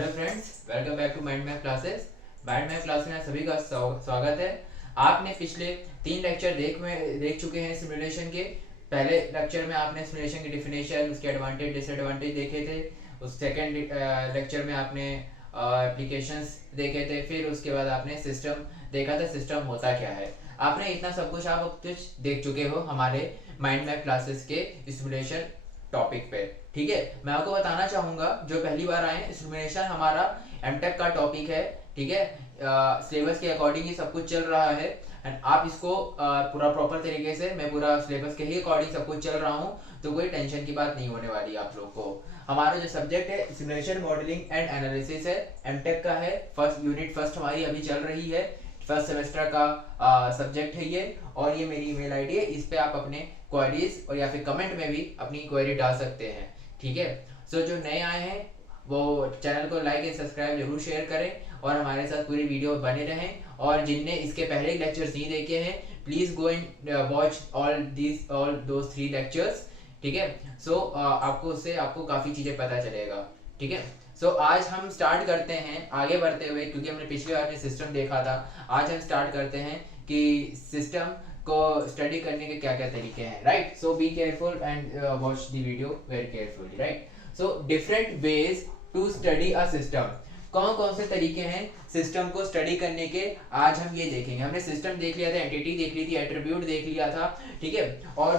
Hello friends, welcome back to mind map classes. Mind map class में सभी का स्वागत है। आपने पिछले 3 लेक्चर देख चुके हैं सिमुलेशन के। पहले लेक्चर में आपने सिमुलेशन की डिफिनेशन, उसके एडवांटेज डिसएडवांटेज देखे थे। उस सेकंड लेक्चर में आपने एप्लीकेशंस देखे थे। फिर उसके बाद आपने सिस्टम देखा था, सिस्टम होता क्या है। आपने इतना सब कुछ आप कुछ देख चुके हो हमारे माइंड मैप क्लासेस के सिमुलेशन टॉपिक पे। ठीक है, मैं आपको बताना चाहूंगा जो पहली बार आए, सिमुलेशन हमारा एमटेक का टॉपिक है। ठीक है, सिलेबस के अकॉर्डिंग ही सब कुछ चल रहा है एंड आप इसको पूरा प्रॉपर तरीके से, मैं पूरा सिलेबस के ही अकॉर्डिंग सब कुछ चल रहा हूँ, तो कोई टेंशन की बात नहीं होने वाली आप लोग को। हमारा जो सब्जेक्ट है सिमुलेशन मॉडलिंग एंड एनालिसिस है, एमटेक का है। फर्स्ट यूनिट फर्स्ट हमारी अभी चल रही है, फर्स्ट सेमेस्टर का सब्जेक्ट है ये। और ये मेरी ईमेल आईडी है, इस पे आप अपने क्वेरीज और या फिर कमेंट में भी अपनी क्वेरी डाल सकते हैं। ठीक है, सो जो नए आए हैं वो चैनल को लाइक एंड सब्सक्राइब जरूर शेयर करें और हमारे साथ पूरी वीडियो बने रहें। और जिनने इसके पहले लेक्चर्स नहीं देखे हैं, please go and watch all those 3 lectures. ठीक है, सो आपको उससे आपको काफ़ी चीज़ें पता चलेगा। ठीक है, सो आज हम स्टार्ट करते हैं आगे बढ़ते हुए, क्योंकि हमने पिछली बार में सिस्टम देखा था। आज हम स्टार्ट करते हैं कि सिस्टम को स्टडी करने के क्या क्या तरीके हैं। Right, so be careful and watch the video very carefully. Right, so different ways to study a system. कौन कौन से तरीके हैं सिस्टम को स्टडी करने के, आज हम ये देखेंगे। हमने सिस्टम देख लिया था, एंटिटी देख ली थी, एट्रीब्यूट देख लिया था। ठीक है, और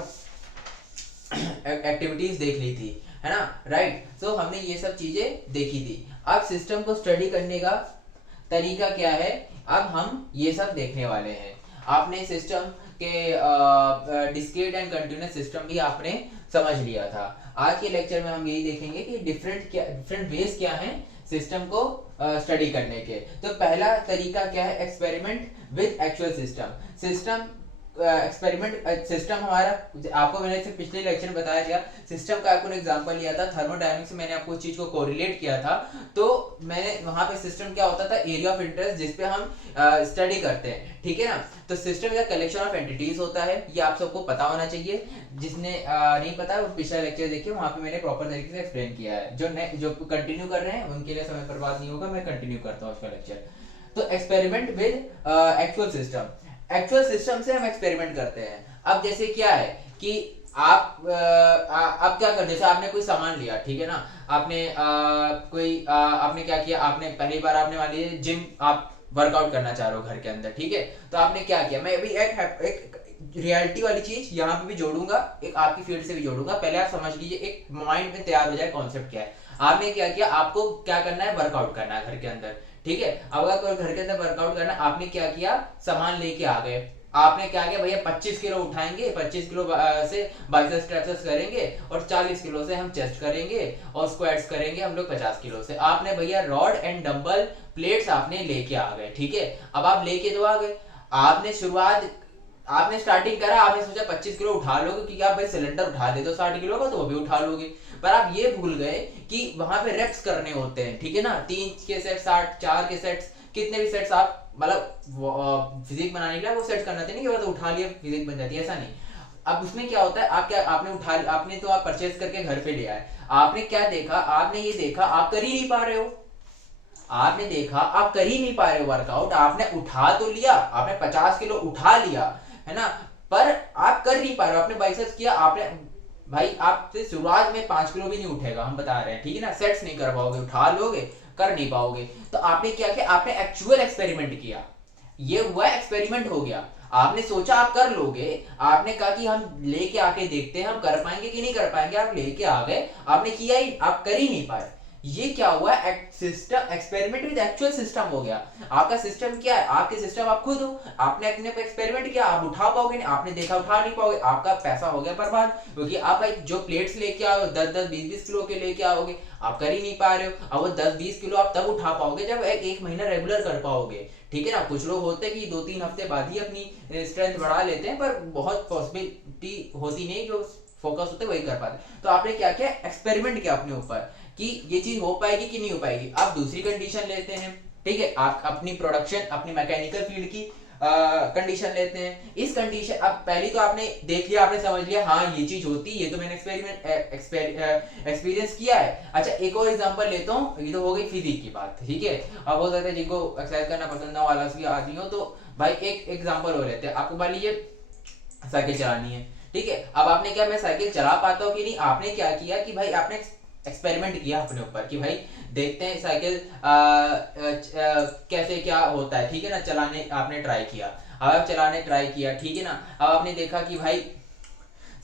एक्टिविटीज देख ली थी, है ना। राइट, सो हमने ये सब चीजें देखी थी। अब सिस्टम को स्टडी करने का तरीका क्या है, अब हम ये सब देखने वाले हैं। आपने सिस्टम के डिस्क्रीट एंड कंटीन्यूअस सिस्टम भी आपने समझ लिया था। आज के लेक्चर में हम यही देखेंगे कि डिफरेंट वेज क्या हैं सिस्टम को स्टडी करने के। तो पहला तरीका क्या है, experiment with actual system. System experiment system हमारा, आपको मैंने पिछले लेक्चर में बताया गया, सिस्टम का आपको एग्जांपल लिया था थर्मोडायनेमिक्स में, मैंने आपको उस चीज को कोरिलेट किया था। तो मैंने वहां पे सिस्टम क्या होता था, एरिया ऑफ इंटरेस्ट जिसपे हम स्टडी करते हैं। ठीक है ना, तो system is collection of entities होता है, ये आप सबको पता होना चाहिए। जिसने नहीं पता वो पिछला लेक्चर देखिए, वहां पे मैंने प्रॉपर तरीके से एक्सप्लेन किया है। जो कंटिन्यू कर रहे हैं उनके लिए समय बर्बाद नहीं होगा, मैं कंटिन्यू करता हूँ उसका लेक्चर। तो experiment with actual system, actual system से हम एक्सपेरिमेंट करते हैं। अब जैसे क्या है कि आप क्या कर, जैसे आपने कोई सामान लिया, ठीक है ना, आपने आपने क्या किया, आपने पहली बार आपने मान लीजिए जिम आप वर्कआउट करना चाह रहे हो घर के अंदर। ठीक है, तो आपने क्या किया, मैं अभी एक रियलिटी वाली चीज यहाँ पे भी जोड़ूंगा, एक आपकी फील्ड से भी जोड़ूंगा। पहले आप समझ लीजिए, एक माइंड में तैयार हो जाए कॉन्सेप्ट क्या है। आपने क्या किया, आपको क्या करना है, वर्कआउट करना है घर के अंदर। ठीक है, अब अगर घर के अंदर वर्कआउट करना, आपने क्या किया, सामान लेके आ गए। आपने क्या किया, भैया 25 किलो उठाएंगे, 25 किलो से बाइसेप्स ट्राइसेप्स करेंगे और 40 किलो से हम चेस्ट करेंगे और स्क्वाट्स करेंगे हम लोग 50 किलो से। आपने भैया रॉड एंड डंबल प्लेट्स आपने लेके आ गए। ठीक है, अब आप लेके तो आ गए, आपने स्टार्टिंग करा, आपने सोचा 25 किलो उठा लोगे, क्योंकि आप भाई सिलेंडर उठा दे तो 60 किलो का, तो वो भी उठा लोगे। पर आप ये भूल गए कि वहां पे रेप्स करने होते हैं। ठीक है ना, 3 के सेट, 60, 4 के सेट्स, कितने भी सेट्स आप मतलब फिजिक बनाने के लिए वो सेट करना चाहिए, नहीं उठा लिया फिजिक बन जाती है, ऐसा नहीं। अब उसमें क्या होता है, आपने तो आप परचेज करके घर पे ले आए। आपने क्या देखा, आपने ये देखा आप कर ही नहीं पा रहे हो। आपने देखा आप कर ही नहीं पा रहे हो वर्कआउट, आपने उठा तो लिया, आपने 50 किलो उठा लिया, है ना, पर आप कर नहीं पा रहे हो। आपने बाइसेप्स किया, आपने भाई आपसे शुरुआत में 5 किलो भी नहीं उठेगा, हम बता रहे हैं। ठीक है ना, सेट्स नहीं कर पाओगे, उठा लोगे, कर नहीं पाओगे। तो आपने क्या किया, आपने एक्चुअल एक्सपेरिमेंट किया, ये हुआ एक्सपेरिमेंट हो गया। आपने सोचा आप कर लोगे, आपने कहा कि हम लेके आके देखते हैं हम कर पाएंगे कि नहीं कर पाएंगे, आप लेके आ गए, आपने किया ही, आप कर ही नहीं पाए। ये क्या हुआ, system experiment with actual system हो गया। आपका सिस्टम क्या है, आपके सिस्टम आप खुद हो, आपने अपने पे एक्सपेरिमेंट किया, आप उठा पाओगे नहीं, आपने देखा उठा नहीं पाओगे, आपका पैसा हो गया बर्बाद। क्योंकि आप भाई जो प्लेट्स लेके आओ 10-10, 20-20 किलो के लेके आओगे, आप कर ही नहीं पा रहे हो। अब वो 10-20 किलो आप तब उठा पाओगे जब एक महीना रेगुलर कर पाओगे। ठीक है ना, कुछ लोग होते हैं कि 2-3 हफ्ते बाद ही अपनी स्ट्रेंथ बढ़ा लेते हैं, पर बहुत पॉसिबिलिटी होती नहीं, जो फोकस होते वही कर पाते। तो आपने क्या किया, एक्सपेरिमेंट किया अपने ऊपर कि ये चीज हो पाएगी कि नहीं हो पाएगी। अब दूसरी कंडीशन लेते हैं। ठीक है, आप अपनी प्रोडक्शन, अपनी मैकेनिकल फील्ड की कंडीशन लेते हैं। इस कंडीशन, अब पहली तो आपने देख लिया, आपने समझ लिया हाँ ये चीज होती है, ये तो मैंने एक्सपीरियंस किया है। अच्छा एक और एग्जांपल लेता हूँ, ये तो हो गई फिजिक्स की बात, ठीक है। अब हो सकता है जिनको एक्सरसाइज करना पसंद ना हो, आलस की आदमी हो, तो भाई एक एग्जांपल हो लेते हैं। आपको मान लीजिए साइकिल चलानी है, ठीक है। अब आपने क्या, मैं साइकिल चला पाता हूँ कि नहीं, आपने क्या किया कि भाई आपने एक्सपेरिमेंट किया अपने ऊपर कि भाई देखते हैं साइकिल कैसे क्या होता है, ठीक है ना। चलाने आपने ट्राई किया, अब आप चलाने ट्राई किया, ठीक है ना। अब आपने देखा कि भाई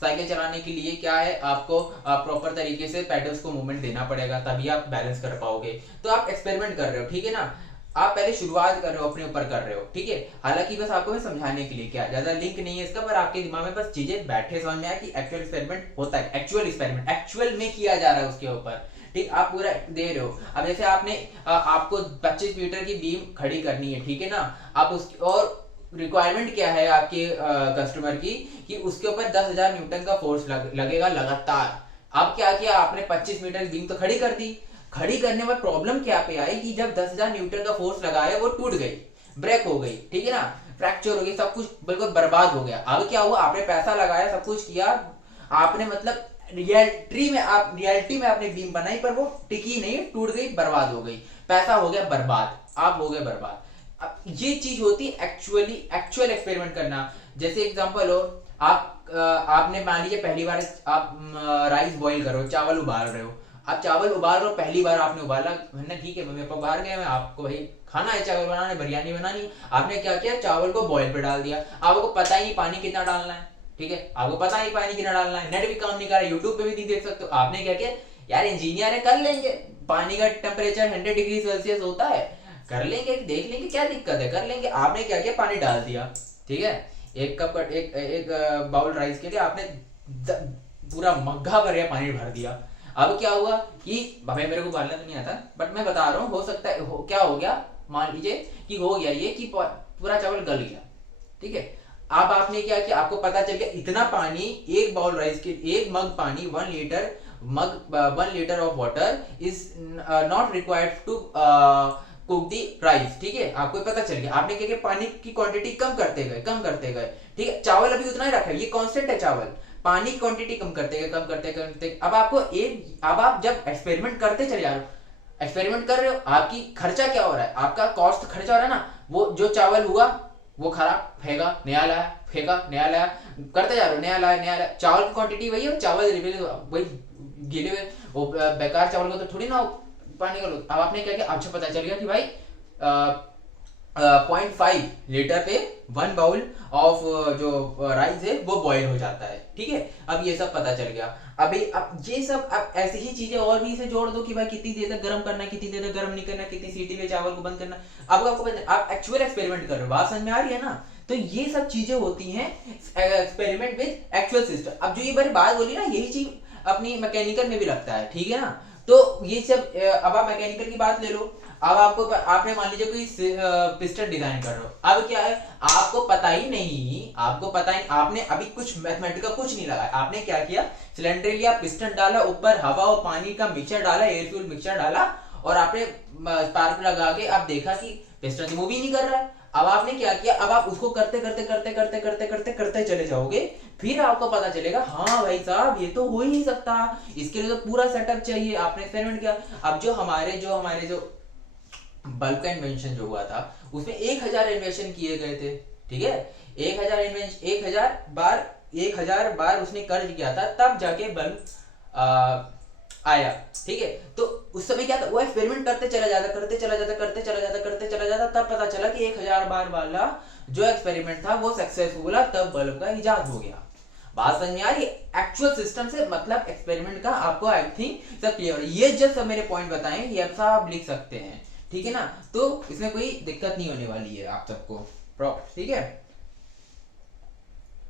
साइकिल चलाने के लिए क्या है, आपको प्रॉपर तरीके से पेडल्स को मूवमेंट देना पड़ेगा, तभी आप बैलेंस कर पाओगे। तो आप एक्सपेरिमेंट कर रहे हो, ठीक है ना। आप पहले शुरुआत कर रहे हो, अपने ऊपर कर रहे हो, ठीक है। हालांकि बस आपको मैं समझाने के लिए, क्या ज्यादा लिंक नहीं है इसका, पर आपके दिमाग में बस चीजें बैठे समझ में आया कि एक्चुअल एक्सपेरिमेंट होता है, एक्चुअल एक्सपेरिमेंट एक्चुअल में किया जा रहा है उसके ऊपर, ठीक। आप पूरा दे रहे हो। अब जैसे आपने आपको 25 मीटर की बीम खड़ी करनी है, ठीक है ना। आप उसकी और रिक्वायरमेंट क्या है आपके कस्टमर की कि उसके ऊपर 10,000 न्यूटन का फोर्स लगेगा लगातार। अब क्या किया आपने, 25 मीटर की बीम तो खड़ी कर दी। खड़ी करने में प्रॉब्लम क्या पे आई कि जब 10,000 न्यूटन का फोर्स लगाया वो टूट गई, ब्रेक हो गई, ठीक है ना, फ्रैक्चर हो गई, सब कुछ बिल्कुल बर्बाद हो गया। अब क्या हुआ, आपने पैसा लगाया, सब कुछ किया, आपने मतलब रियलिटी में आपने बीम बनाई, पर वो टिकी नहीं, टूट गई, बर्बाद हो गई, पैसा हो गया बर्बाद, आप हो गए बर्बाद। अब ये चीज होती है एक्चुअल एक्सपेरिमेंट करना। जैसे एग्जांपल हो, आपने मान लीजिए पहली बार आप राइस बॉईल करो, चावल उबाल रहे हो। आप चावल उबाल रहे हो, पहली बार आपने उबाला, वरना ठीक है मेरे पास बाहर गए, मैं आपको भाई खाना है, चावल बनाना है, बिरयानी बनानी, आपने क्या किया, चावल को बॉईल पे डाल दिया। आपको पता ही नहीं पानी कितना डालना है, ठीक है, आपको पता नहीं पानी कितना डालना है, नेट भी काम नहीं कर रहा, यूट्यूब पे भी नहीं देख सकते हो। आपने क्या किया, यार इंजीनियर है, कर लेंगे, पानी का टेम्परेचर 100 डिग्री सेल्सियस होता है, कर लेंगे, देख लेंगे क्या दिक्कत है, कर लेंगे। आपने क्या किया, पानी डाल दिया, ठीक है। एक कप का एक बाउल राइस के लिए आपने पूरा मग्गा भर पानी भर दिया। अब क्या हुआ कि भाई मेरे को उबालना तो नहीं आता, बट मैं बता रहा हूँ, हो सकता है क्या हो गया, मान लीजिए कि हो गया ये कि पूरा चावल गल गया, ठीक है। अब आपने क्या किया, आपको पता चल गया इतना पानी, एक बाउल राइस के, एक मग पानी, 1 litre of water is not required to cook the rice, ठीक है। आपको पता चल गया, आपने क्या किया, पानी की क्वांटिटी कम करते गए, ठीक है। चावल अभी उतना ही रखा है, ये कांस्टेंट है चावल, पानी की क्वांटिटी कम करते गए। अब आप जब एक्सपेरिमेंट करते चले जा रहे हो, एक्सपेरिमेंट कर रहे हो, आपकी खर्चा क्या हो रहा है, आपका कॉस्ट खर्चा हो रहा है ना। वो जो चावल हुआ वो खराब, फेंका, नया लाया, फेंका, नया लाया, करते जा रहे हो, नया लाया, चावल की क्वांटिटी वही है, चावल वही गीले हुए, वो बेकार चावल को तो थोड़ी ना पानी का लो। अब आपने क्या किया, अच्छा पता चल गया कि भाई 0.5 लीटर पे 1 बाउल ऑफ जो राइस है वो बॉईल हो जाता है, ठीक है। अब ये सब पता चल गया। अभी अब ये सब, अब ऐसी ही चीजें और भी इसे जोड़ दो कि भाई कितनी देर तक गर्म करना, कितनी देर तक गर्म नहीं करना, कितनी सीटी में चावल को बंद करना। अब आपको आप एक्चुअल एक्सपेरिमेंट कर रहे हो, बात समझ में आ रही है ना। तो ये सब चीजें होती हैं एक्सपेरिमेंट विद एक्चुअल सिस्टम। अब जो ये बारी बात बोली ना, यही चीज अपनी मैकेनिकल में भी लगता है, ठीक है ना। तो ये सब, अब आप मैकेनिकल की बात ले लो। अब आपने मान लीजिए कोई पिस्टन डिजाइन कर रहे हो, अब क्या है, आपको पता ही नहीं, आपने अभी कुछ मैथमेटिकल कुछ नहीं लगाया, आपने क्या किया, सिलेंडर लिया, पिस्टन डाला, ऊपर हवा और पानी का मिक्सचर डाला, एयर फ्यूल मिक्सचर डाला, और आपने स्पार्क लगा के आप देखा कि पिस्टन मूव ही नहीं कर रहा है। अब आपने क्या किया, अब आप उसको करते चले जाओगे, फिर आपको पता चलेगा हाँ भाई साहब ये तो हो ही नहीं सकता, इसके लिए तो पूरा सेटअप चाहिए। आपने एक्सपेरिमेंट किया। अब जो हमारे जो बल्ब का इन्वेंशन जो हुआ था, उसमें 1000 इन्वेंशन किए गए थे, ठीक है। 1000 बार उसने कर्ज किया था, तब जाके बल्ब आया, ठीक है। तो उस समय क्या था, वो एक्सपेरिमेंट करते चला जाता, तब पता चला कि 1000 बार वाला जो एक्सपेरिमेंट था वो सक्सेसफुल हुआ, तब बल्ब का इजाद हो गया। बात समझ में आ रही है। एक्चुअल सिस्टम से मतलब एक्सपेरिमेंट का आपको आई थिंक सब क्लियर है। ये जस्ट मेरे पॉइंट बताएं, ये सब आप लिख सकते हैं, ठीक है ना। तो इसमें कोई दिक्कत नहीं होने वाली है आप सबको, ठीक है।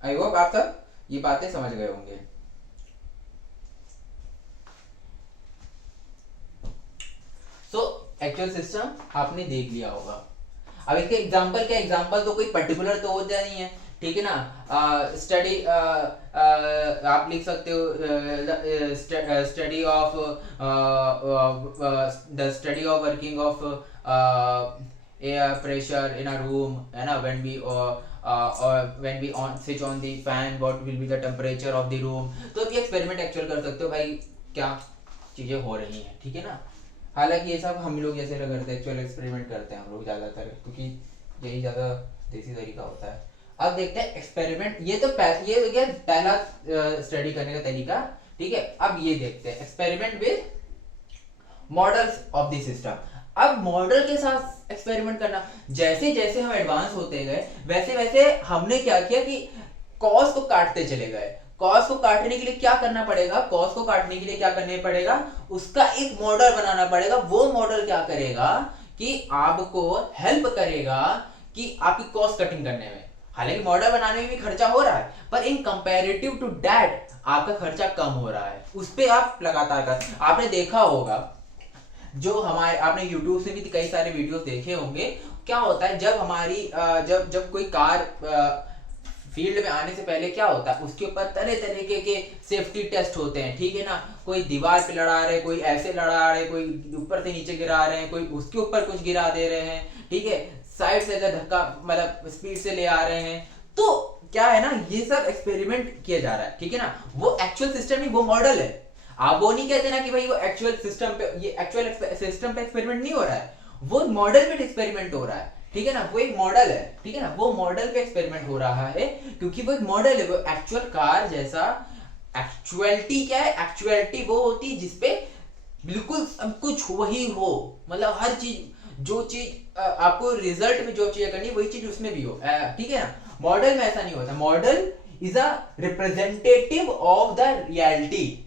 आई होप आप सब ये बातें समझ गए होंगे। सो एक्चुअल सिस्टम आपने देख लिया होगा। अब इसके एग्जांपल तो कोई पर्टिकुलर तो होता नहीं है, ठीक है ना। स्टडी आप लिख सकते हो, study of the study of working of pressure in a room, है ना, when we on switch on the fan, what will be the temperature of the room। तो ये एक्सपेरिमेंट एक्चुअल कर सकते हो भाई, क्या चीजें हो रही हैं, ठीक है ना। हालांकि ये सब हम लोग जैसे करते हैं, एक्चुअल एक्सपेरिमेंट करते हैं हम लोग ज़्यादातर, क्योंकि यही ज़्यादा देसी तरीका होता है। अब देखते हैं एक्सपेरिमेंट, ये तो ये हो गया पहला स्टडी करने का तरीका, ठीक है। अब ये देखते हैं experiment with models of the system. अब मॉडल के साथ एक्सपेरिमेंट करना, जैसे जैसे हम एडवांस होते गए वैसे वैसे हमने क्या किया कि कॉस को काटते चले गए। कॉस को काटने के लिए क्या करना पड़ेगा, कॉस को काटने के लिए क्या करने पड़ेगा, उसका एक मॉडल बनाना पड़ेगा। वो मॉडल क्या करेगा कि आपको हेल्प करेगा कि आपकी कॉस्ट कटिंग करने में। हालांकि मॉडल बनाने में भी खर्चा हो रहा है, पर इन कंपैरेटिव टू दैट आपका खर्चा कम हो रहा है। उस पर आप लगातार कर, आपने देखा होगा जो हमारे, आपने YouTube से भी कई सारे वीडियोस देखे होंगे, क्या होता है जब हमारी जब कोई कार फील्ड में आने से पहले क्या होता है, उसके ऊपर तरह तरीके के सेफ्टी टेस्ट होते हैं, ठीक है ना। कोई दीवार पे लड़ा रहे, कोई ऐसे लड़ा रहे, कोई ऊपर से नीचे गिरा रहे हैं, कोई उसके ऊपर कुछ गिरा दे रहे हैं, ठीक है, साइड से धक्का मतलब स्पीड से ले आ रहे हैं। तो क्या है ना, ये सब एक्सपेरिमेंट किया जा रहा है, ठीक है ना। वो एक्चुअल सिस्टम नहीं, वो मॉडल है। आप वो नहीं कहते ना कि भाई वो एक्चुअल सिस्टम पे, ये एक्चुअल सिस्टम पे एक्सपेरिमेंट नहीं हो रहा है, वो मॉडल पे एक्सपेरिमेंट हो रहा है, ठीक है ना। वो एक मॉडल है, ठीक है ना, वो मॉडल पे एक्सपेरिमेंट हो रहा है, क्योंकि वो एक मॉडल है, वो एक्चुअल कार जैसा। एक्चुअलिटी क्या है, एक्चुअलिटी वो होती है जिसपे बिल्कुल सब कुछ वही हो, मतलब हर चीज, जो चीज आपको रिजल्ट में जो चीज करनी वही चीज उसमें भी हो, ठीक है ना। मॉडल में ऐसा नहीं होता। Model is a representative of the reality,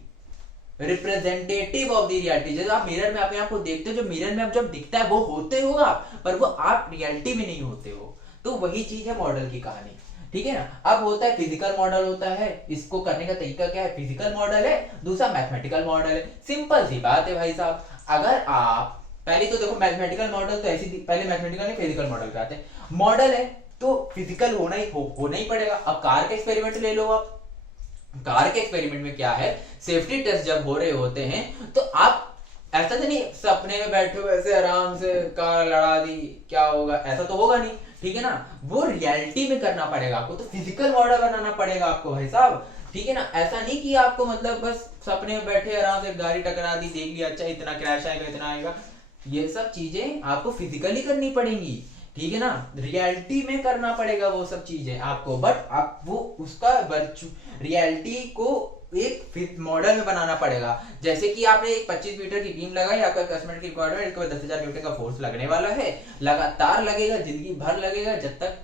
representative of the reality. जैसे आप मिरर में अपने आप को देखते हो, जो मिरर में आप जब दिखता है वो होते हो आप, पर वो आप रियलिटी में नहीं होते हो। तो वही चीज है मॉडल की कहानी, ठीक है ना। अब होता है फिजिकल मॉडल होता है, इसको करने का तरीका क्या है, फिजिकल मॉडल है, दूसरा मैथमेटिकल मॉडल है। सिंपल सी बात है भाई साहब। अगर आप पहले तो देखो, मैथमेटिकल मॉडल तो ऐसी, पहले मैथमेटिकल नहीं फिजिकल मॉडल पे आते हैं। मॉडल है तो फिजिकल होना ही पड़ेगा। अब कार के एक्सपेरिमेंट ले लो आप, कार के एक्सपेरिमेंट में क्या है, सेफ्टी टेस्ट जब हो रहे होते हैं तो आप ऐसा तो नहीं सपने में बैठे हो ऐसे आराम से कार लड़ा दी, क्या होगा, ऐसा तो होगा नहीं, ठीक है ना। वो रियलिटी में करना पड़ेगा आपको, तो फिजिकल मॉडल बनाना पड़ेगा आपको भाई साहब, ठीक है ना। ऐसा नहीं कि आपको मतलब बस सपने में बैठे आराम से गाड़ी टकरा दी, देख लिया, अच्छा इतना क्रैश आएगा, इतना आएगा। ये सब चीजें आपको फिजिकली करनी पड़ेंगी, ठीक है ना। रियलिटी में करना पड़ेगा वो सब चीजें आपको, बट आप वो उसका रियलिटी को एक मॉडल में बनाना पड़ेगा। जैसे कि आपने एक 25 मीटर की बीम लगाई, आपका 10 मिनट की रिक्वायरमेंट, इसके बाद 10,000 न्यूटन का फोर्स लगने वाला है, लगातार लगेगा, जिंदगी भर लगेगा, जब तक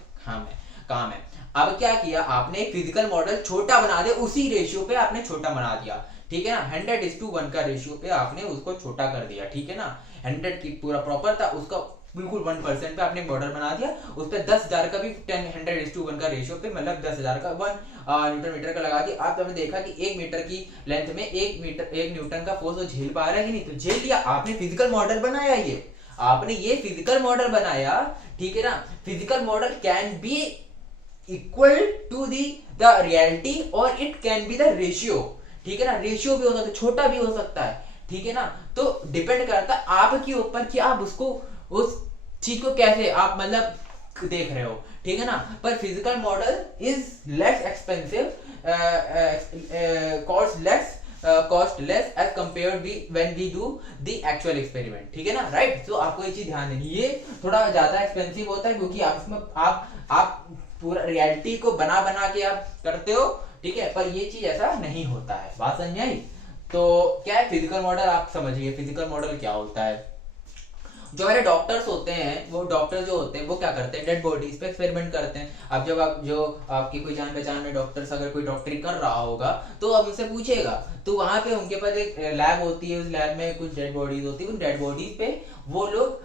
काम है। अब क्या किया आपने, एक फिजिकल मॉडल छोटा बना दिया, उसी रेशियो पे आपने छोटा बना दिया, ठीक है ना। 100:1 का रेशियो पे आपने उसको छोटा कर दिया, ठीक है ना। 100 की पूरा प्रॉपर था, उसका बिल्कुल 1% पे आपने मॉडल बना दिया, उस पर 10,000 का भी 100:1 का रेशियो पे, मतलब 10,000 का 1 न्यूटन मीटर का लगा दिया। आपने देखा कि 1 मीटर की लेंथ में 1 न्यूटन का फोर्स झेल पा रहा है कि नहीं, तो झेल लिया, आपने फिजिकल मॉडल बनाया। ये आपने ये फिजिकल मॉडल बनाया, ठीक है ना। Physical model can be equal to the reality और it can be the ratio, ठीक है ना। रेशियो भी हो सकता है, छोटा भी हो सकता है, ठीक है ना। तो डिपेंड करता है आपके ऊपर कि आप उसको, उस चीज को कैसे आप मतलब देख रहे हो, ठीक है ना। पर physical model is less expensive, cost less as compared when we do the actual experiment, ठीक है ना, राइट। तो आपको ये चीज ध्यान देनी, ये थोड़ा ज्यादा एक्सपेंसिव होता है, क्योंकि आप इसमें आप पूरा रियलिटी को बना के आप करते हो, ठीक है। पर ये चीज ऐसा नहीं होता है, बात समझ आई। तो क्या है फिजिकल मॉडल, आप समझिए फिजिकल मॉडल क्या होता है। जो हमारे डॉक्टर्स होते हैं, वो डॉक्टर जो होते हैं वो क्या करते हैं, डेड बॉडीज पे एक्सपेरिमेंट करते हैं। अब जब आप जो आपकी कोई जान पहचान में डॉक्टर्स, अगर कोई डॉक्टरी कर रहा होगा तो अब उनसे पूछेगा, तो वहां पे उनके पास एक लैब होती है, उस लैब में कुछ डेड बॉडीज होती है, उन डेड बॉडीज पे वो लोग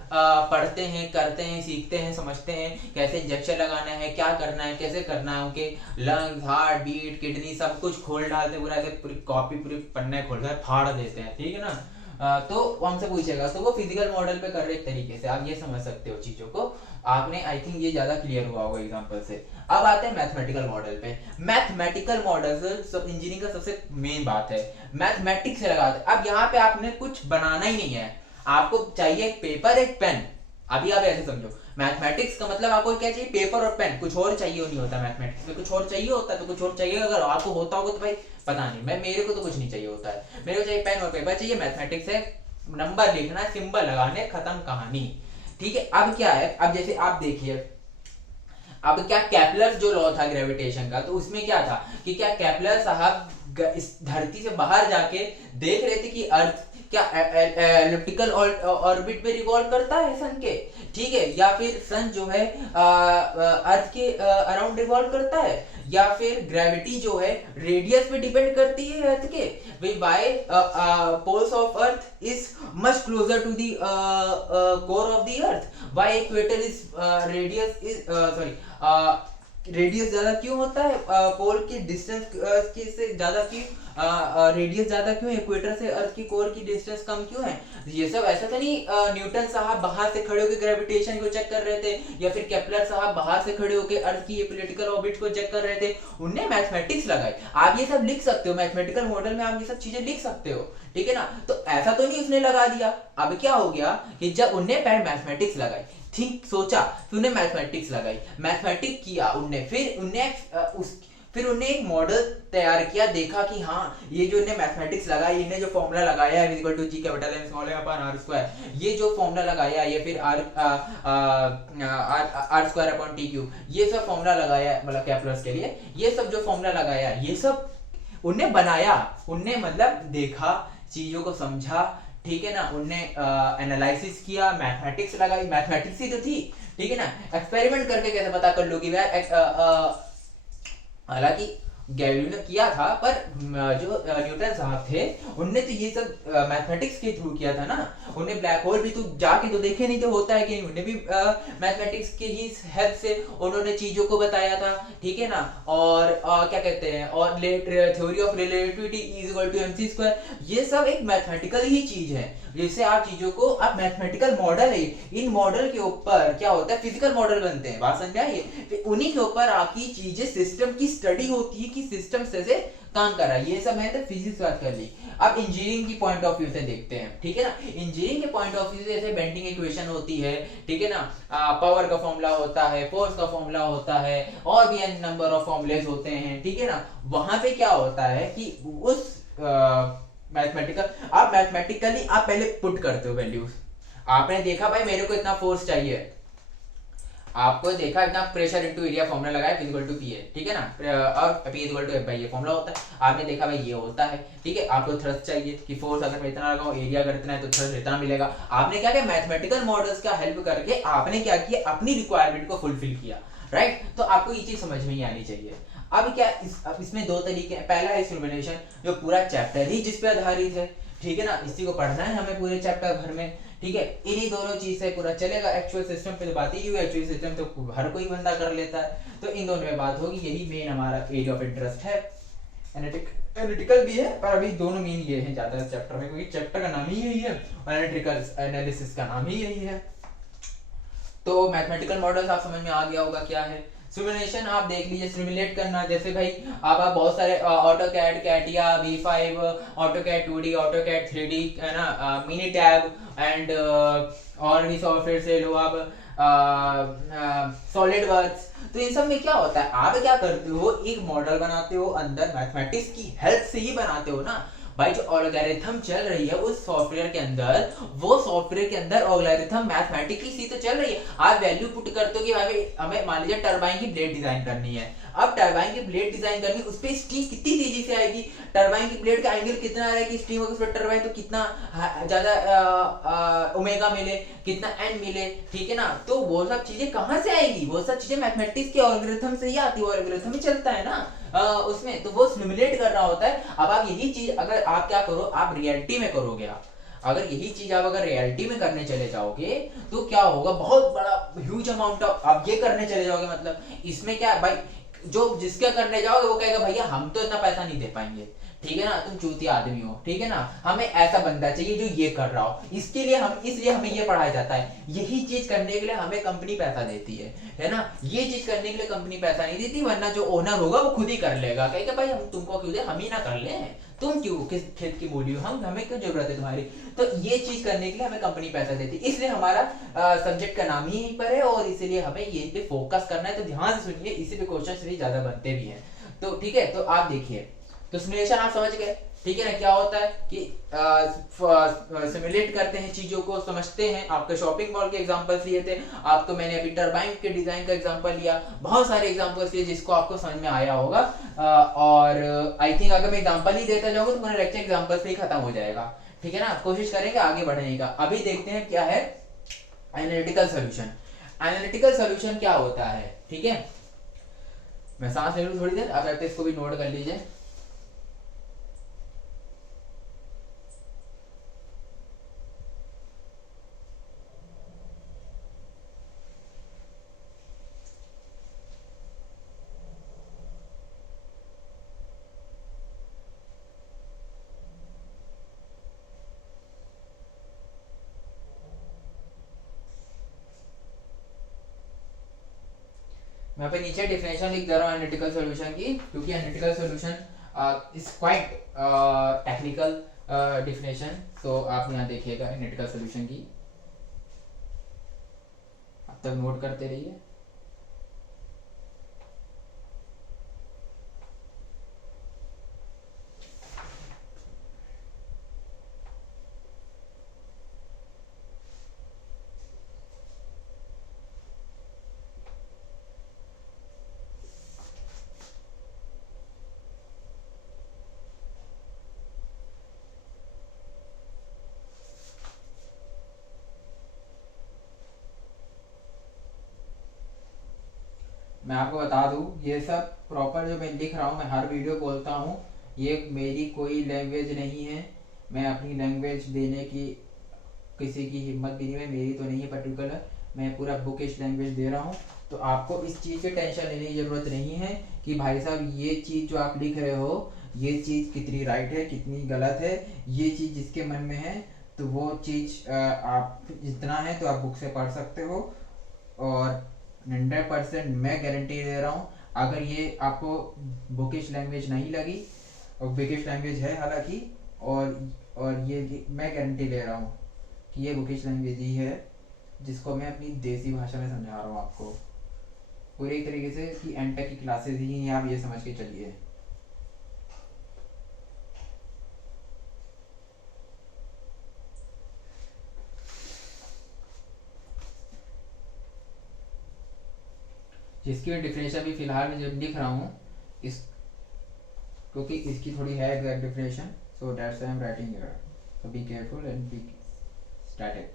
पढ़ते हैं, करते हैं, सीखते हैं, समझते हैं कैसे इंजेक्शन लगाना है, क्या करना है, कैसे करना है, उनके लंग्स, हार्ट बीट, किडनी सब कुछ खोल डालते, पूरा ऐसे पूरी कॉपी, पूरी पन्ने खोल कर फाड़ देते हैं, ठीक है ना। तो हमसे पूछेगा, तो वो फिजिकल मॉडल पे कर रहे एक तरीके से, आप ये समझ सकते हो चीजों को। आपने आई थिंक ये ज्यादा क्लियर हुआ होगा एग्जांपल से। अब आते हैं मैथमेटिकल मॉडल पे। मैथमेटिकल मॉडल सब इंजीनियरिंग का सबसे मेन बात है, मैथमेटिक्स से लगाते हैं। अब यहाँ पे आपने कुछ बनाना ही नहीं है, आपको चाहिए एक पेपर, एक पेन। अभी आप ऐसे समझो, मैथमेटिक्स का मतलब आपको क्या चाहिए, पेपर और पेन, कुछ और चाहिए नहीं होता मैथमेटिक्स में, कुछ और चाहिए होता है तो कुछ और चाहिए, अगर आपको होता होगा तो भाई पता नहीं, मेरे को तो कुछ नहीं चाहिए होता है, मेरे को चाहिए पेन और पेपर चाहिए, मैथमेटिक्स है नंबर लिखना, सिंबल लगाने, खत्म कहानी। ठीक है, अब क्या है, अब जैसे आप देखिए, अब क्या केपलर जो लॉ था ग्रेविटेशन का, तो उसमें क्या था कि क्या केपलर साहब इस धरती से बाहर जाके देख रहे थे कि अर्थ क्या एलिप्टिकल ऑर्बिट में रिवॉल्व करता है सन के, ठीक है, या फिर सन जो है अर्थ के अराउंड रिवॉल्व करता है, या फिर ग्रेविटी जो है रेडियस पे डिपेंड करती है अर्थ के, why poles of earth is much closer to the core of the earth, why equator is radius is sorry radius ज्यादा क्यों होता है, पोल की डिस्टेंस की से ज्यादा क्यों, रेडियस ज्यादा क्यों, इक्वेटर से अर्थ की कोर की डिस्टेंस कम क्यों है, ये सब ऐसा तो नहीं न्यूटन साहब बाहर से खड़े होकर ग्रेविटेशन को चेक कर रहे थे, या फिर केपलर साहब बाहर से खड़े होकर अर्थ की एलिप्टिकल ऑर्बिट को चेक कर रहे थे, उनने मैथमेटिक्स लगाई। आप ये सब लिख सकते हो मैथमेटिकल मॉडल में, आप ये सब चीजें लिख सकते हो, ठीक है ना, तो ऐसा तो नहीं उसने लगा दिया। अब क्या हो गया कि जब उनने पहले मैथमेटिक्स लगाई, ठीक सोचा, फिर उन्हें मैथमेटिक्स लगाई, मैथमेटिक्स किया उनने, फिर उन्हें एक मॉडल तैयार किया, देखा कि हाँ ये जो इन्हें मैथमेटिक्स लगाई, इन्हें जो फॉर्मूला लगाया है equal to G capital M small M upon R square, ये जो फॉर्मूला लगाया है, फिर R square upon T cube, ये सब फॉर्मूला लगाया मतलब केपलर्स के लिए, ये सब जो फॉर्मूला लगाया ये सब उन्हें बनाया, उनने मतलब देखा, चीजों को समझा, ठीक है ना, उनने एनालिसिस किया, मैथमेटिक्स लगाई, मैथमेटिक्स ही तो थी, ठीक है ना, एक्सपेरिमेंट करके कैसे पता कर लोगे यार, हालांकि गैलीलियो ने किया था, पर जो न्यूटन साहब थे उनने तो ये सब मैथमेटिक्स के थ्रू किया था ना, उन्हें ब्लैक होल भी तो जाके तो देखे नहीं थे होता है कि उन्हें भी मैथमेटिक्स की ही हेल्प से उन्होंने चीजों को बताया था, ठीक है ना, और क्या कहते हैं, और theory of relativity is equal to mc square, ये सब एक मैथमेटिकल ही चीज है, जिससे आप चीजों को, आप मैथमेटिकल मॉडल है, इन मॉडल के ऊपर क्या होता है, फिजिकल मॉडल बनते हैं, बात समझ आइए, उन्हीं के ऊपर आपकी चीजें, सिस्टम की स्टडी होती है कि सिस्टम से काम कर रहा है, ये सब है तो फिजिक्स बात कर ली। अब इंजीनियरिंग की पॉइंट ऑफ व्यू से देखते हैं, ठीक है ना, इंजीनियरिंग के पॉइंट ऑफ व्यू से जैसे बेंडिंग इक्वेशन होती है, ठीक है ना, पावर का फॉर्मूला होता है, फोर्स का फॉर्मूला होता है, और भी एन नंबर ऑफ फॉर्मूलेज होते हैं, ठीक है ना, वहां पे क्या होता है कि उस मैथमेटिकल, आप मैथमेटिकली आप पहले पुट करते हो वैल्यूज, आपने देखा भाई मेरे को इतना फोर्स चाहिए, आपको देखा इतना प्रेशर इनटू एरिया फॉर्मूला लगाया इक्वल टू पी है, ठीक है ना, और P equal to F by ये फॉर्मूला होता है, आपने देखा भाई ये होता है, ठीक है, आपको थ्रस्ट चाहिए कि फोर्स अगर मैं इतना लगाऊं, एरिया अगर इतना है तो थ्रस्ट इतना मिलेगा, आपने क्या किया, मैथमेटिकल मॉडल्स का हेल्प करके आपने क्या किया, अपनी रिक्वायरमेंट को फुलफिल किया, राइट, तो आपको ये चीज समझ में ही आनी चाहिए। अब क्या अब इसमें दो तरीके हैं, पहला है सिमुलेशन, जो पूरा चैप्टर ही जिस पे आधारित है, ठीक है ना, इसी को पढ़ना है हमें पूरे चैप्टर भर में, ठीक है, इन्हीं दोनों चीज से पूरा चलेगा, एक्चुअल सिस्टम पे तो बात ही हुई, एक्चुअल सिस्टम तो हर कोई बंदा कर लेता है, तो इन दोनों में बात होगी, यही मेन हमारा एरिया ऑफ इंटरेस्ट है, एनालिटिकल भी है, पर अभी दोनों मेन ये हैं ज्यादा चैप्टर में, क्योंकि चैप्टर का नाम ही यही है और एनालिटिकल एनालिसिस का नाम ही यही है। तो मैथमेटिकल मॉडल्स आप समझ में आ गया होगा क्या है, सिमुलेशन आप देख लीजिए, सिमुलेट करना, जैसे भाई आप बहुत सारे AutoCAD, CATIA, V5, AutoCAD 2D, AutoCAD 3D, है ना, मिनी टैब एंड और भी सॉफ्टवेयर से लो आप सॉलिड वर्क्स, तो इन सब में क्या होता है, आप क्या करते हो, एक मॉडल बनाते हो, अंदर मैथमेटिक्स की हेल्प से ही बनाते हो ना भाई, जो एल्गोरिथम चल रही है उस सॉफ्टवेयर के अंदर, वो सॉफ्टवेयर के अंदर एल्गोरिथम मैथमेटिकली सी तो चल रही है, आप वैल्यू पुट करते हो कि भाई हमें मान लीजिए टरबाइन की ब्लेड डिजाइन करनी है, अब टरबाइन की ब्लेड डिजाइन करनी, उस पे स्टीम कितनी तेजी से आएगी, टरबाइन की ब्लेड का एंगल कितना आ रहा है कि स्टीम होगा, उस टरबाइन तो कितना ज्यादा ओमेगा मिले, कितना एन मिले, ठीक है ना, तो वो सब चीजें कहां से आएगी, वो सब चीजें मैथमेटिक्स के एल्गोरिथम से ही आती है, वो एल्गोरिथम ही चलता है ना उसमें, तो वो सिमुलेट कर रहा होता है। अब आप यही चीज अगर आप क्या करो, आप रियलिटी में करोगे, आप अगर यही चीज आप अगर रियलिटी में करने चले जाओगे तो क्या होगा, बहुत बड़ा ह्यूज अमाउंट ऑफ आप ये करने चले जाओगे, मतलब इसमें क्या भाई, जो जिसका करने जाओगे वो कहेगा भैया हम तो इतना पैसा नहीं दे पाएंगे, ठीक है ना, तुम चूतिया आदमी हो, ठीक है ना, हमें ऐसा बंदा चाहिए जो ये कर रहा हो, इसके लिए हम, इसलिए हमें ये पढ़ाया जाता है, यही चीज करने के लिए हमें कंपनी पैसा देती है ना, ये चीज करने के लिए कंपनी पैसा नहीं देती, वरना जो ओनर होगा वो खुद ही कर लेगा, कहेगा भाई हम तुमको क्यों दे, हम ही ना कर ले, तुम क्यों किस खेत की मूली हो, हम, हमें क्यों जरूरत है तुम्हारी। तो ये चीज करने के लिए हमें कंपनी पैसा देती है, इसलिए हमारा सब्जेक्ट का नाम ही यहीं पर है, और इसीलिए हमें ये पे फोकस करना है। तो ध्यान से सुनिए, इसी पे क्वेश्चन ज्यादा बनते भी हैं। तो ठीक है, तो आप देखिए, तो सिमुलेशन आप समझ गए, ठीक है ना, क्या होता है कि सिमुलेट करते हैं चीजों को, समझते हैं। आपके शॉपिंग मॉल के एग्जांपल्स लिए थे, आपको मैंने अभी टरबाइन के डिजाइन का एग्जांपल लिया, बहुत सारे एग्जांपल्स लिए जिसको आपको समझ में आया होगा। और आई थिंक अगर मैं एग्जांपल ही देता जाऊंगा तो मेरा लेक्चर एग्जांपल से ही खत्म हो जाएगा, ठीक है ना। कोशिश करेंगे आगे बढ़ने का। अभी देखते हैं क्या है एनालिटिकल सॉल्यूशन। एनालिटिकल सॉल्यूशन क्या होता है, ठीक है, मैं सांस ले लूं थोड़ी देर, आप इसको भी नोट कर लीजिए। मैं पे नीचे डिफिनेशन लिख दे रहा हूँ एनालिटिकल सॉल्यूशन की, क्योंकि analytical solution is quite technical definition. तो आप यहाँ देखिएगा एनालिटिकल सॉल्यूशन की, अब तक नोट करते रहिए। मैं आपको बता दूं, ये सब प्रॉपर जो मैं लिख रहा हूँ, मैं हर वीडियो बोलता हूँ, ये मेरी कोई लैंग्वेज नहीं है, मैं अपनी लैंग्वेज देने की किसी की हिम्मत भी नहीं है, मेरी तो नहीं है पर्टिकुलर, मैं पूरा बुकिश लैंग्वेज दे रहा हूँ। तो आपको इस चीज़ की टेंशन लेने की ज़रूरत नहीं है कि भाई साहब ये चीज़ जो आप लिख रहे हो, ये चीज़ कितनी राइट है कितनी गलत है, ये चीज़ जिसके मन में है तो वो चीज़ आप जितना है तो आप बुक से पढ़ सकते हो। और 100% मैं गारंटी दे रहा हूँ, अगर ये आपको बुकिश लैंग्वेज नहीं लगी, और बुकिश लैंग्वेज है हालांकि, और ये मैं गारंटी ले रहा हूँ कि ये बुकिश लैंग्वेज ही है, जिसको मैं अपनी देसी भाषा में समझा रहा हूँ आपको पूरे तरीके से, कि एंटेक की क्लासेस ही हैं, आप ये समझ के चलिए। जिसकी डिफिनेशन भी फिलहाल मैं जब लिख रहा हूँ, इस क्योंकि इसकी थोड़ी है exact definition, so that's I am writing here. So be careful and B static,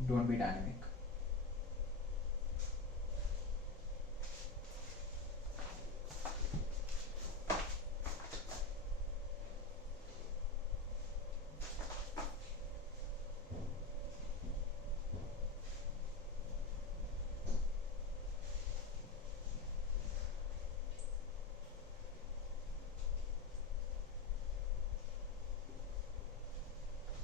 don't be dynamic.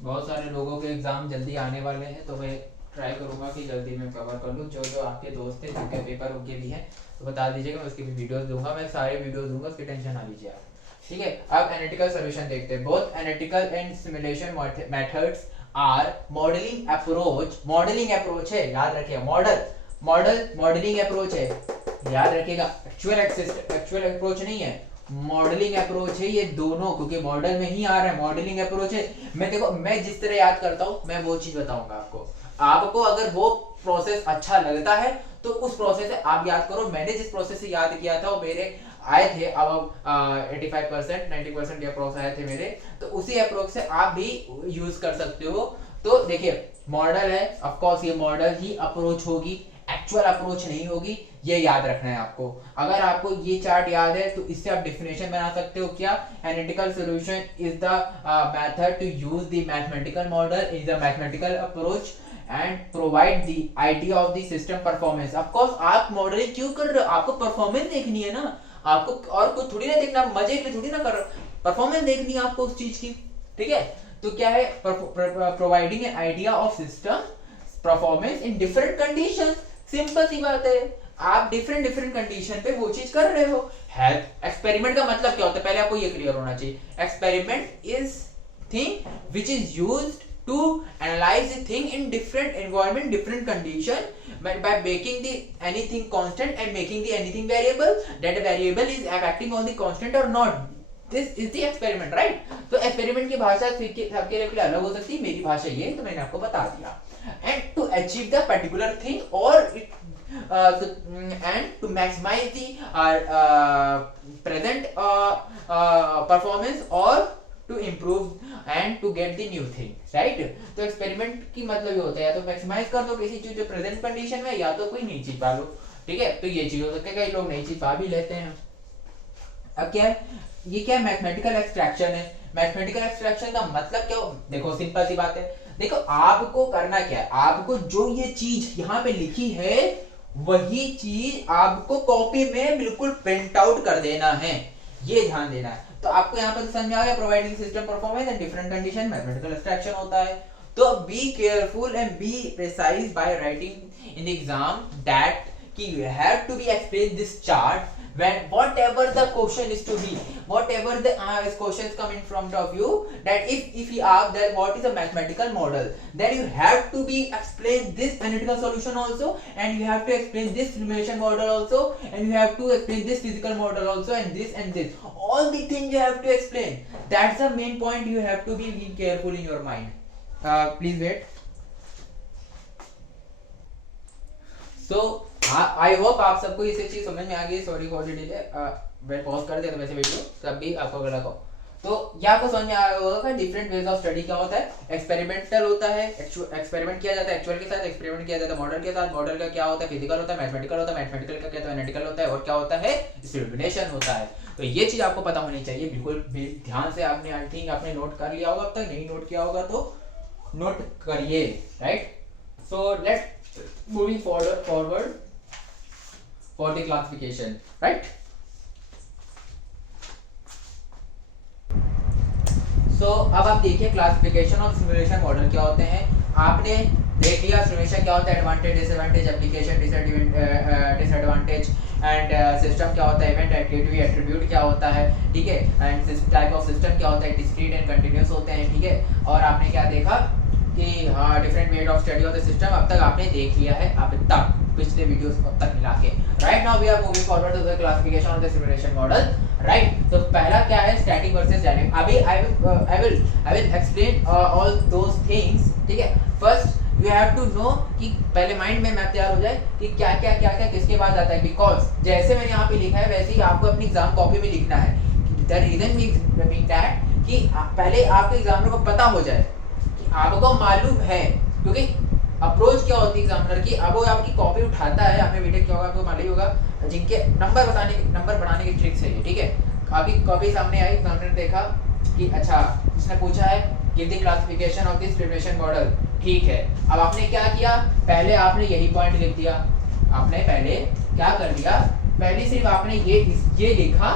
बहुत सारे लोगों के एग्ज़ाम जल्दी आने वाले हैं, तो मैं ट्राई करूंगा कि जल्दी मैं कवर कर लूँ। जो जो आपके दोस्त हैं जिनके पेपर उनके भी हैं तो बता दीजिएगा, मैं उसकी भी वीडियोस दूंगा, मैं सारे वीडियोस दूंगा, उसकी टेंशन ना लीजिए आप, ठीक है। अब एनालिटिकल सॉल्यूशन देखते हैं। Both analytical and simulation methods are modelling approach, modelling approach है, याद रखिए, मॉडलिंग अप्रोच है, याद रखिएगा, एक्चुअल अप्रोच नहीं है, मॉडलिंग अप्रोच है ये दोनों, क्योंकि मॉडल में ही आ रहा है, मॉडलिंग अप्रोच है। मैं देखो, मैं जिस तरह याद करता हूँ मैं वो चीज बताऊंगा आपको, आपको अगर वो प्रोसेस अच्छा लगता है तो उस प्रोसेस से आप याद करो। मैंने जिस प्रोसेस से याद किया था वो मेरे आए थे अब 85% 90% अप्रोच आए थे मेरे, तो उसी अप्रोच से आप भी यूज कर सकते हो। तो देखिए, मॉडल है, ऑफ कोर्स ये मॉडल ही अप्रोच होगी, एक्चुअल अप्रोच नहीं होगी, ये याद रखना है आपको। अगर आपको ये चार्ट याद है तो इससे आप डिफिनेशन बना सकते हो, क्या, analytical solution is the method to use the mathematical model, is the mathematical approach and provide the idea of the system performance. Of course आप मॉडलिंग क्यों कर रहे हो, आपको परफॉर्मेंस देखनी है ना, आपको और कुछ थोड़ी ना देखना, मजे के लिए थोड़ी ना कर रहे हो। परफॉर्मेंस देखनी है आपको उस चीज की, ठीक है। तो क्या है, providing an idea of system performance in different conditions. Simple सी बात है, आप डिफरेंट डिफरेंट कंडीशन पे वो चीज कर रहे हो। है एक्सपेरिमेंट का मतलब क्या होता है, पहले आपको ये क्लियर होना चाहिए। Experiment is thing which is used to analyze the thing in different environment, different condition, by making the anything constant and making the anything variable, that variable is acting on the constant or not. This is the experiment, right? तो experiment की भाषा सबके लिए अलग हो सकती है, मेरी भाषा ये है तो मैंने आपको बता दिया। And to achieve the particular thing or and to maximize the present performance or to improve and to get the new thing, right? तो एक्सपेरिमेंट की मतलब ये होता है या तो मैक्सिमाइज कर दो किसी चीज जो प्रेजेंट कंडीशन में, या तो कोई नई चीज पा लो, ठीक है। तो ये चीज हो सकता है, कई लोग नई चीज पा भी लेते हैं। अब क्या है, ये क्या है, मैथमेटिकल एब्स्ट्रैक्शन है। मैथमेटिकल एब्स्ट्रैक्शन का मतलब क्या, देखो सिंपल सी बात है, देखो आपको करना क्या है, आपको जो ये चीज यहाँ पे लिखी है वही चीज आपको कॉपी में बिल्कुल प्रिंट आउट कर देना है, ये ध्यान देना है। तो आपको यहाँ पर समझ आ गया, providing system performance and different condition mathematical abstraction होता है। तो B careful and be precise by writing in exam that कि you have to be explain this chart when whatever the question is to be, whatever the questions come in front of you, that if you ask that what is a mathematical model, then you have to be explain this analytical solution also, and you have to explain this simulation model also, and you have to explain this physical model also, and this all the things you have to explain. That's the main point, you have to be careful in your mind. Please wait. So I hope आप सबको ये चीज समझ में आ गई। Sorry for the delay, मैं pause कर दिया था वैसे वीडियो, तब भी आपको अगर लगा तो ये आपको समझ में आया होगा कि डिफरेंट वेज ऑफ स्टडी क्या होता है। एक्सपेरिमेंटल होता है, एक्सपेरिमेंट किया जाता है एक्चुअल के साथ, एक्सपेरिमेंट किया जाता है मॉडल के साथ, मॉडल का क्या होता है फिजिकल होता है, मैथमेटिकल होता है, मैथमेटिकल का क्या होता है एनालिटिकल होता है, और क्या होता है सिमुलेशन होता है। तो ये चीज आपको पता होनी चाहिए, बिल्कुल ध्यान से। आपने आई थिंक आपने नोट कर लिया होगा, अब तक नहीं नोट किया होगा तो नोट करिए, right. So let's moving forward for the classification, right? So अब आप देखिए क्लासिफिकेशन और सिमुलेशन मॉडल क्या होते हैं। आपने देख लिया सिमुलेशन क्या होता है, advantage disadvantage, application disadvantage, and system क्या होता है, इवेंट एट्रीब्यूट क्या होता है, ठीक है, एंड टाइप ऑफ सिस्टम क्या होता है, डिस्क्रीट एंड कंटिन्यूअस होते हैं, ठीक है। और आपने क्या देखा कि हाँ different method of study of the system अब तक आपने देख लिया है, अब तक पिछले वीडियोस अब तक मिला के। Right now we are moving forward to the classification of the simulation model, right. तो पहला क्या है, स्टैटिक वर्सेस डायनेमिक। अभी I will explain all those things, ठीक है। First you have to know कि पहले माइंड में मैप तैयार हो जाए कि क्या क्या क्या क्या किसके बाद आता है, बिकॉज जैसे मैंने यहाँ पे लिखा है वैसे ही आपको अपनी एग्जाम कॉपी में लिखना है। द रीजन मींस दैट कि पहले आपके एग्जामिनर को पता हो जाए कि आपको मालूम है, क्योंकि अप्रोच क्या होती है एग्जामिनर की, अब वो आपकी कॉपी उठाता है, आपने वीडियो क्या होगा आपको मालूम होगा, जिनके नंबर बनाने की ट्रिक्स है ये, ठीक है। आपकी कॉपी सामने आई, एग्जामिनर ने देखा कि अच्छा इसने पूछा है give the classification of this simulation model, ठीक है। अब आपने क्या किया, पहले आपने यही पॉइंट लिख दिया, आपने पहले क्या कर दिया, पहले सिर्फ आपने ये लिखा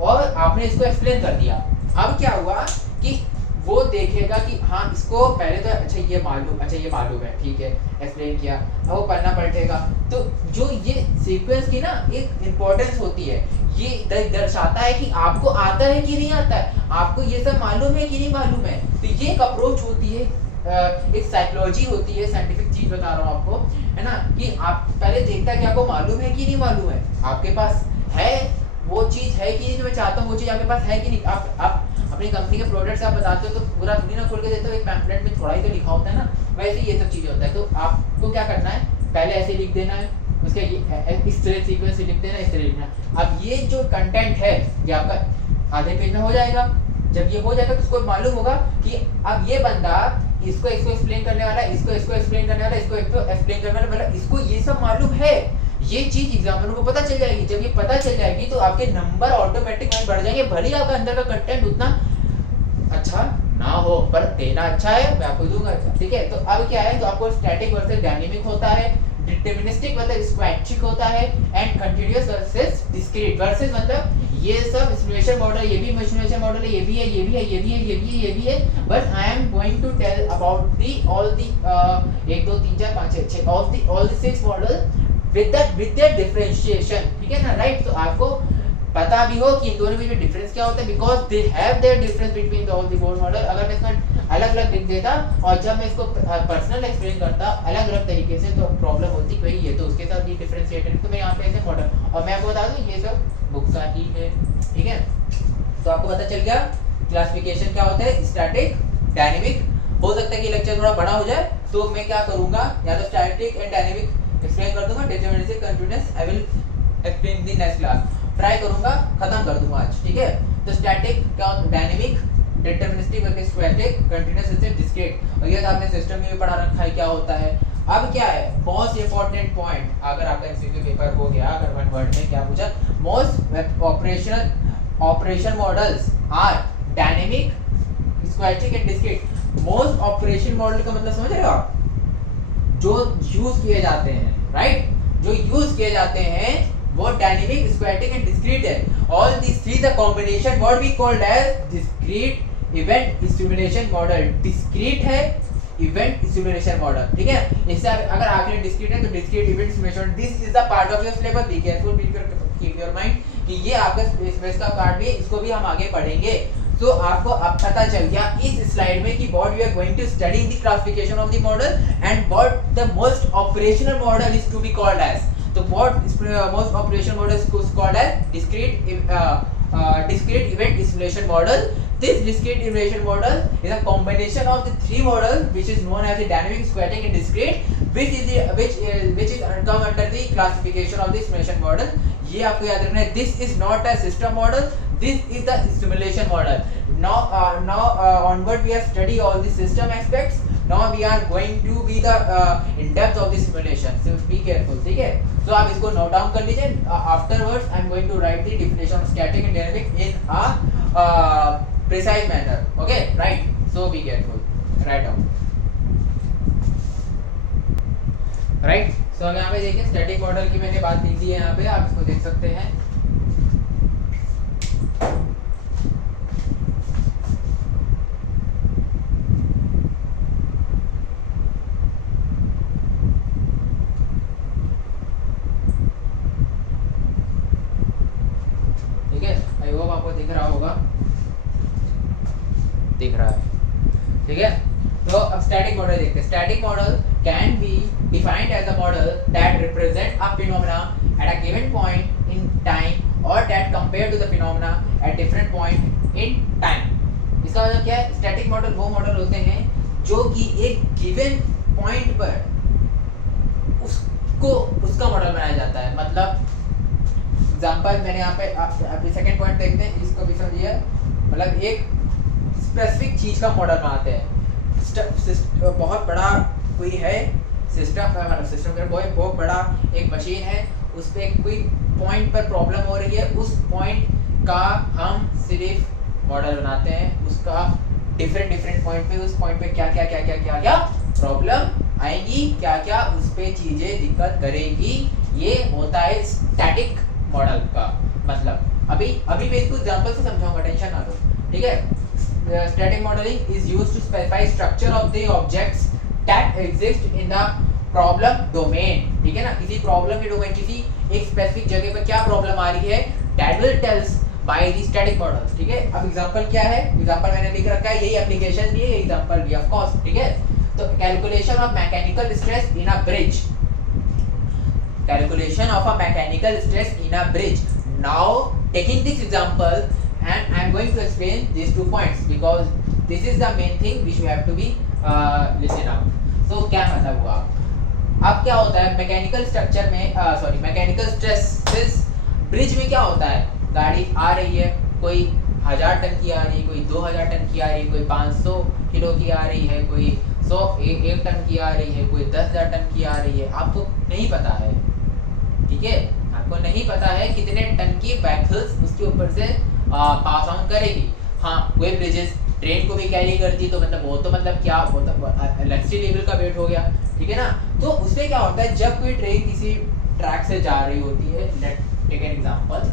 और आपने इसको एक्सप्लेन कर दिया। अब क्या हुआ कि वो देखेगा कि हाँ इसको पहले तो अच्छा ये मालूम है, ठीक है, एक्सप्लेन किया, अब वो पढ़ना पलटेगा। तो जो ये सीक्वेंस की ना एक इम्पोर्टेंस होती है, ये दर्शाता है कि आपको आता है कि नहीं आता है, आपको ये सब मालूम है कि नहीं मालूम है। तो ये एक अप्रोच होती है, एक साइकोलॉजी होती है, साइंटिफिक चीज बता रहा हूँ आपको, है ना, कि आप पहले देखता है कि आपको मालूम है कि नहीं मालूम है, आपके पास है वो चीज है कि नहीं जो मैं चाहता हूँ वो चीज आपके पास है कि नहीं। आप अपनी कंपनी के प्रोडक्ट्स आप बताते हो तो पूरा दुनिया ना खोल के देते हो, एक पैम्फलेट में थोड़ा ही तो लिखा होता है ना, वैसे ही ये सब चीजें होता है। तो आपको क्या करना है, पहले ऐसे लिख देना है, उसके इस तरह सीक्वेंस से लिख देना, इस तरह लिखना। अब ये जो कंटेंट है ये आपका आधे पेज में हो जाएगा। जब ये हो जाएगा तो उसको मालूम होगा कि अब ये बंदा इसको एक्सप्लेन करने वाला है, इसको एक्सप्लेन करने वाला है, इसको एक्सप्लेन करने वाला, मतलब इसको ये सब मालूम है। ये चीज एग्जामिनर को पता चल जाएगी। जब ये पता चल जाएगी तो आपके नंबर ऑटोमेटिक बढ़ जाएंगे, भले ही आपका अंदर का कंटेंट उतना अच्छा ना हो पर देना अच्छा है, मैं आपको दूंगा, ठीक है। तो अब क्या है, तो आपको स्टैटिक वर्सेस डायनेमिक होता है। डिटरमिनिस्टिक मतलब स्क्वैचिक होता है, and continuous versus discrete. Versus मतलब ये सब सिमुलेशन मॉडल, ये भी सिमुलेशन मॉडल है, ये भी है, ये भी है, ये भी है, ये भी है, ये भी है, but I am going to tell about the all the 1 2 3 4 5 6 all the 6 model with that differentiation, ठीक है ना, राइट। तो आपको पता भी हो कि इन दोनों में जो डिफरेंस क्या होता है, because they have their difference between all the four model. अगर मैं इसमें अलग अलग लिख देता और जब मैं इसको पर्सनल एक्सप्लेन करता अलग अलग तरीके से, तो प्रॉब्लम होती कि ये तो उसके साथ ये डिफरेंशिएटेड, तो मैं यहाँ पे ऐसे मॉडल, और मैं आपको बता दूं ये सब बुक का ही है, ठीक है। तो आपको पता चल गया क्लासिफिकेशन क्या होता है, स्टैटिक, डायनेमिक। हो सकता है कि लेक्चर थोड़ा बड़ा हो जाए, तो मैं क्या करूंगा, या तो स्टैटिक एंड डायनेमिक एक्सप्लेन कर दूंगा, deterministic, continuous I will explain in the next class. Try करूंगा, खत्म कर दूंगा आज, ठीक है। तो स्टैटिक क्या होता है, dynamic, deterministic, static, continuous, discrete, और ये तो आपने सिस्टम में भी पढ़ा रखा है क्या होता है। अब क्या है मोस्ट इंपॉर्टेंट पॉइंट, अगर आपका एमसीक्यू पेपर हो गया, अगर वन वर्ड में क्या पूछा, most operation models are dynamic, static and discrete. Most operation model का मतलब समझ रहे हो आप, जो यूज किए जाते हैं, राइट, जो यूज किए जाते हैं वो डायनेमिक, स्टैटिक एंड डिस्क्रीट है। All this three the combination what we called as discrete event simulation model. Discrete है, इवेंट सिमुलेशन मॉडल, ठीक है। इससे अगर आपने डिस्क्रीट है तो discrete event simulation, this is the part of your syllabus, be careful, keep your mind कि ये आपका सिलेबस का पार्ट भी है, इसको भी हम आगे पढ़ेंगे। तो आपको अब पता चल गया इस स्लाइड में कि what we are going to study the classification of the model and what the most operational model is to be called as. So what most operation model is called as discrete event simulation model. This discrete simulation model is a combination of the three models, which is known as the dynamic, static, and discrete, which is come under the classification of the simulation model. ये आपको याद रखना है. This is not a system model. This is the simulation model. Now onward we have studied all the system aspects. Now we are going to be the in depth of the simulation. So be careful, ठीक है? So आप इसको note down कर लीजिए. Afterwards I am going to write the definition of static and dynamic in a precise manner. Okay, right? So be careful. Write down. Right? So अब यहाँ पे देखिए static model की मैंने बात लिख दी है यहाँ पे, आप इसको देख सकते हैं. दिख रहा है, ठीक है. तो अब स्टैटिक मॉडल देखते हैं. Static model can be defined as a model that represent a phenomena at a given point in time और that compare to the phenomena at different point in time. इसका मतलब क्या है? स्टैटिक मॉडल वो model होते हैं जो कि एक गिवन पॉइंट पर उसका मॉडल बनाया जाता है. मतलब एग्जांपल मैंने यहाँ पे अपनी सेकंड पॉइंट देखते हैं, इसको भी समझिए. मतलब एक स्पेसिफिक चीज का मॉडल बनाते हैं. बहुत बड़ा कोई है सिस्टम, मतलब सिस्टम का कोई बहुत बड़ा एक मशीन है, उस पे कोई पॉइंट पर प्रॉब्लम हो रही है, उस पॉइंट का हम सिर्फ मॉडल बनाते हैं. उसका डिफरेंट पॉइंट पे, उस पॉइंट पे क्या प्रॉब्लम आएंगी, क्या उस पे चीजें दिक्कत करेगी, ये होता है स्टैटिक मॉडल का मतलब. अभी मैं इसको एग्जांपल से समझाऊंगा, टेंशन ना लो, ठीक है. Static modeling is used to specify structure of the objects that exist in the problem domain. ठीक है ना, किसी प्रॉब्लम के डोमेन, किसी एक स्पेसिफिक जगह पर क्या प्रॉब्लम आ रही है, that will tells by the static model. ठीक है. अब एग्जांपल क्या है? एग्जांपल मैंने लिख रखा है, यही एप्लीकेशन भी है, एग्जांपल भी ऑफ कोर्स, ठीक है. तो calculation of mechanical stress in a bridge. Calculation of a mechanical stress in a bridge. Now taking this example and I am going to explain these 2 points because this is the main thing which you have to be listen out. So क्या मतलब हुआ? अब क्या होता है mechanical structure में, mechanical stress bridge में क्या होता है? गाड़ी आ रही है, कोई 1000 टन की आ रही है, कोई 2000 टन की आ रही है, कोई 500 किलो की आ रही है, कोई 1 टन की आ रही है, कोई 10,000 टन की आ रही है. आपको नहीं पता है, ठीक है, आपको नहीं पता है कितने टन की व्हीकल्स उसके ऊपर से पास ऑन करेगी. हाँ, वे ब्रिजेस ट्रेन को भी कैरी करती, तो मतलब वो तो मतलब क्या, वो तो वेलोसिटी लेवल का वेट हो गया, ठीक है ना। तो उसमें क्या होता है, जब कोई ट्रेन किसी ट्रैक से जा रही होती है, लेट टेक एन एग्जांपल,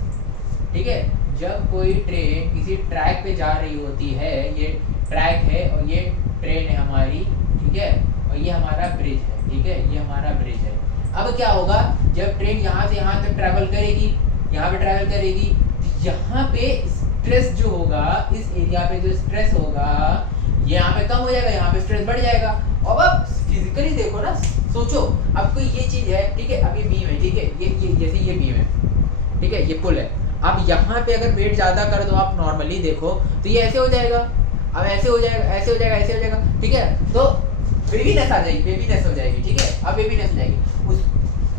ठीक है, जब कोई ट्रेन किसी ट्रैक पे जा रही होती है, ये ट्रैक है और ये ट्रेन है हमारी, ठीक है, और ये हमारा ब्रिज है, ठीक है, ये हमारा ब्रिज है। अब क्या होगा, जब ट्रेन यहाँ से यहाँ तक ट्रैवल करेगी, यहाँ पे ट्रैवल करेगी, तो यहाँ पे स्ट्रेस जो होगा, इस एरिया पे जो स्ट्रेस होगा, ये यहाँ पे कम हो जाएगा, यहाँ पे स्ट्रेस बढ़ जाएगा। अब आप फिजिकली देखो ना, सोचो अब कोई ये चीज है, ठीक है, अब ये बीम है, ठीक है, ये जैसे ये बीम है, ठीक है, ये पुल है। अब यहाँ पे अगर वेट ज्यादा कर दो आप नॉर्मली देखो तो ये ऐसे हो जाएगा, अब ऐसे हो जाएगा, ऐसे हो जाएगा, ऐसे हो जाएगा, ठीक है, तो वेवीनेस आ जाएगी, वेवीनेस हो जाएगी, ठीक है, अब वेवीनेस हो जाएगी।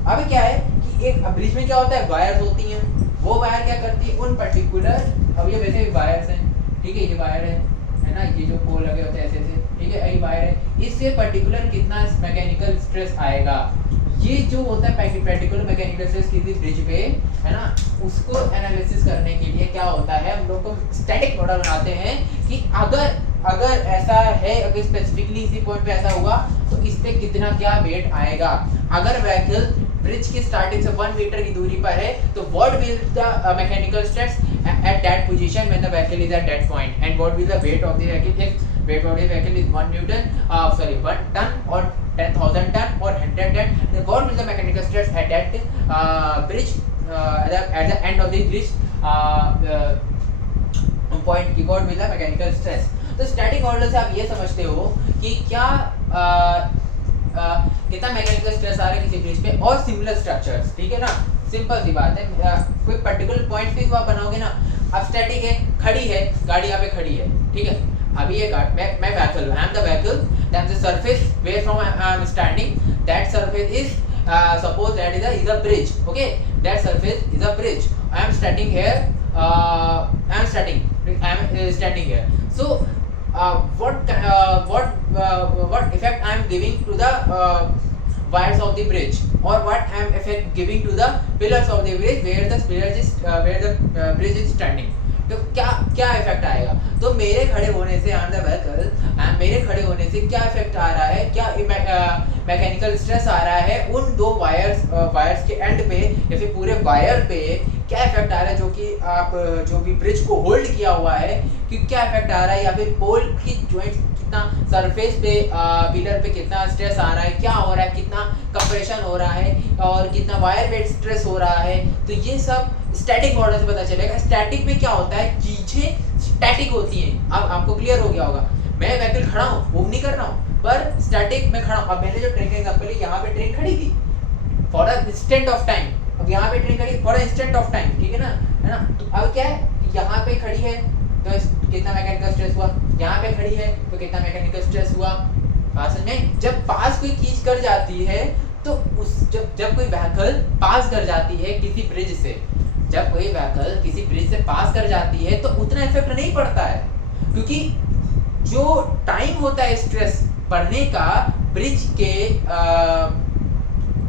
अब क्या है कि एक ब्रिज में क्या होता है, वायर्स होती हैं, वो वायर क्या करती है उन पर्टिकुलर, अब ये वैसे वायर्स हैं, ठीक है, ये वायर है ना, ये जो पोल लगे होते हैं ऐसे ऐसे, ठीक है, ये वायर है, इससे पर्टिकुलर कितना मैकेनिकल स्ट्रेस आएगा, ये जो होता है पर्टिकुलर मैकेनिकल स्ट्रेस किसी ब्रिज पे, है ना, उसको एनालिसिस करने के लिए क्या होता है, हम लोग को स्टैटिक मॉडल बनाते हैं कि अगर ऐसा है, अगर स्पेसिफिकली इसी पॉइंट पे ऐसा हुआ तो इस पे कितना क्या वेट आएगा। अगर व्हीकल ब्रिज की स्टार्टिंग से 1 मीटर की दूरी पर है तो what will the mechanical stress at that position when the vehicle is at that point, and what will the weight of the vehicle if weight of the vehicle is 1 ton or 10,000 ton or 100 ton, then what will the mechanical stress at that bridge at the end of the bridge point, what will the mechanical stress। तो static model से आप ये समझते हो कि क्या कितना mechanical stress आ रहा है किसी ब्रिज पे और सिमिलर स्ट्रक्चर्स, ठीक है ना, सिंपल सी बात है। कोई पर्टिकुलर पॉइंट पे आप बनाओगे ना, अब स्टैटिक है, खड़ी है गाड़ी, यहाँ पे खड़ी है, ठीक है, अभी ये मैं vehicle, I am the vehicle, that is the surface where from I am standing, that surface is suppose that is a bridge, okay, that surface is a bridge, I am standing here, I am standing here, so what effect I am giving to the wires of the bridge, or what I am effect giving to the pillars of the bridge where the bridge is standing, तो क्या effect आएगा। तो मेरे खड़े होने से मेरे खड़े होने से क्या इफेक्ट आ रहा है, क्या मैकेनिकल स्ट्रेस आ रहा है उन दो वायर्स के एंड पे या फिर पूरे वायर पे, क्या इफेक्ट आ रहा है, जो कि आप जो भी ब्रिज को होल्ड किया हुआ है कि क्या इफेक्ट आ रहा है, या फिर पोल की जॉइंट कितना सरफेस पे पिलर पे कितना स्ट्रेस आ रहा है, क्या हो रहा है, कितना कंप्रेशन हो रहा है और कितना वायर वेट स्ट्रेस हो रहा है। तो ये सब स्टैटिक मॉडल से पता चलेगा। स्टैटिक में क्या होता है, चीजें स्टैटिक होती हैं। अब आपको क्लियर हो गया होगा, मैं व्हीकल खड़ा हूँ, मूव नहीं कर रहा हूँ, पर स्टैटिक में खड़ा हूँ। अब मैंने जो ट्रेन का एग्जांपल लिया, यहाँ पे ट्रेन खड़ी थी for a instant of time, अब यहाँ पे ट्रेन खड़ी for a instant of time, ठीक है ना। तो अब क्या है, यहाँ पे खड़ी है तो कितना मैकेनिकल स्ट्रेस हुआ, यहाँ पे खड़ी है तो कितना मैकेनिकल स्ट्रेस हुआ। पास में जब पास कोई चीज कर जाती है तो जब कोई व्हीकल पास कर जाती है किसी ब्रिज से, जब कोई व्हीकल किसी ब्रिज से पास कर जाती है तो उतना इफेक्ट नहीं पड़ता है, क्योंकि जो टाइम होता है स्ट्रेस पड़ने का ब्रिज के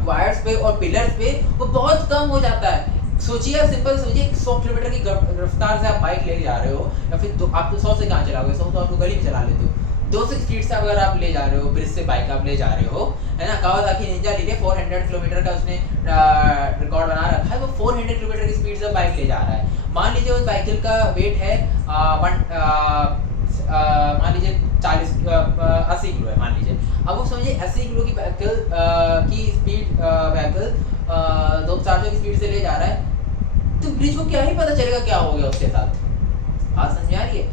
वायर्स पे और पिलर्स पे, वो बहुत कम हो जाता है। सोचिए, सिंपल सोचिए, 100 किलोमीटर की रफ्तार से आप बाइक ले जा रहे हो, या फिर आप तो 100 से कहाँ चलाओगे, 100 तो आप गली में चला लेते हो। 200 स्पीड से अगर आप ले जा रहे हो, ब्रिज से बाइक आप ले जा रहे हो, है ना, कावासाकी निंजा लीजिए 400 किलोमीटर का उसने रिकॉर्ड बना रखा है, वो 400 किलोमीटर की स्पीड से बाइक ले जा रहा है। मान लीजिए उस साइकिल का वेट है मान लीजिए 80 किलो है, मान लीजिए। अब वो समझिए 80 किलो की व्हीकल की स्पीड व्हीकल 200 की स्पीड से ले जा रहा है, तो ब्रिज को क्या ही पता चलेगा क्या हो गया उसके साथ। बात समझ आ रही है।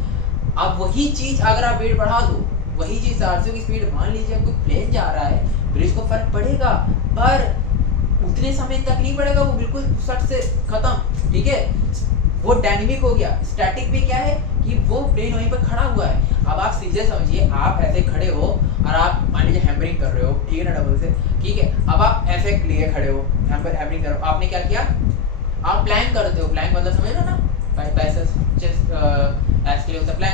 अब वही चीज अगर आप वेट बढ़ा दो, वही चीज 400 की स्पीड, मान लीजिए कोई प्लेन जा रहा है, ब्रिज को फर्क पड़ेगा, पर उतने समय तक नहीं पड़ेगा, वो बिल्कुल सट से खत्म, ठीक है। वो डायनेमिक हो गया। स्टैटिक में क्या है कि वो प्लेन वहीं पर खड़ा हुआ है। अब आप सीधे समझिए, आप ऐसे खड़े हो और आप मान लीजिए हैमरिंग कर रहे हो, ठीक है ना, डबल से, ठीक है। अब आप ऐसे लिए खड़े हो, यहाँ पर हैमरिंग कर रहे हो, आपने क्या किया, आप प्लान करते हो, प्लान मतलब समझ लो ना, प्लान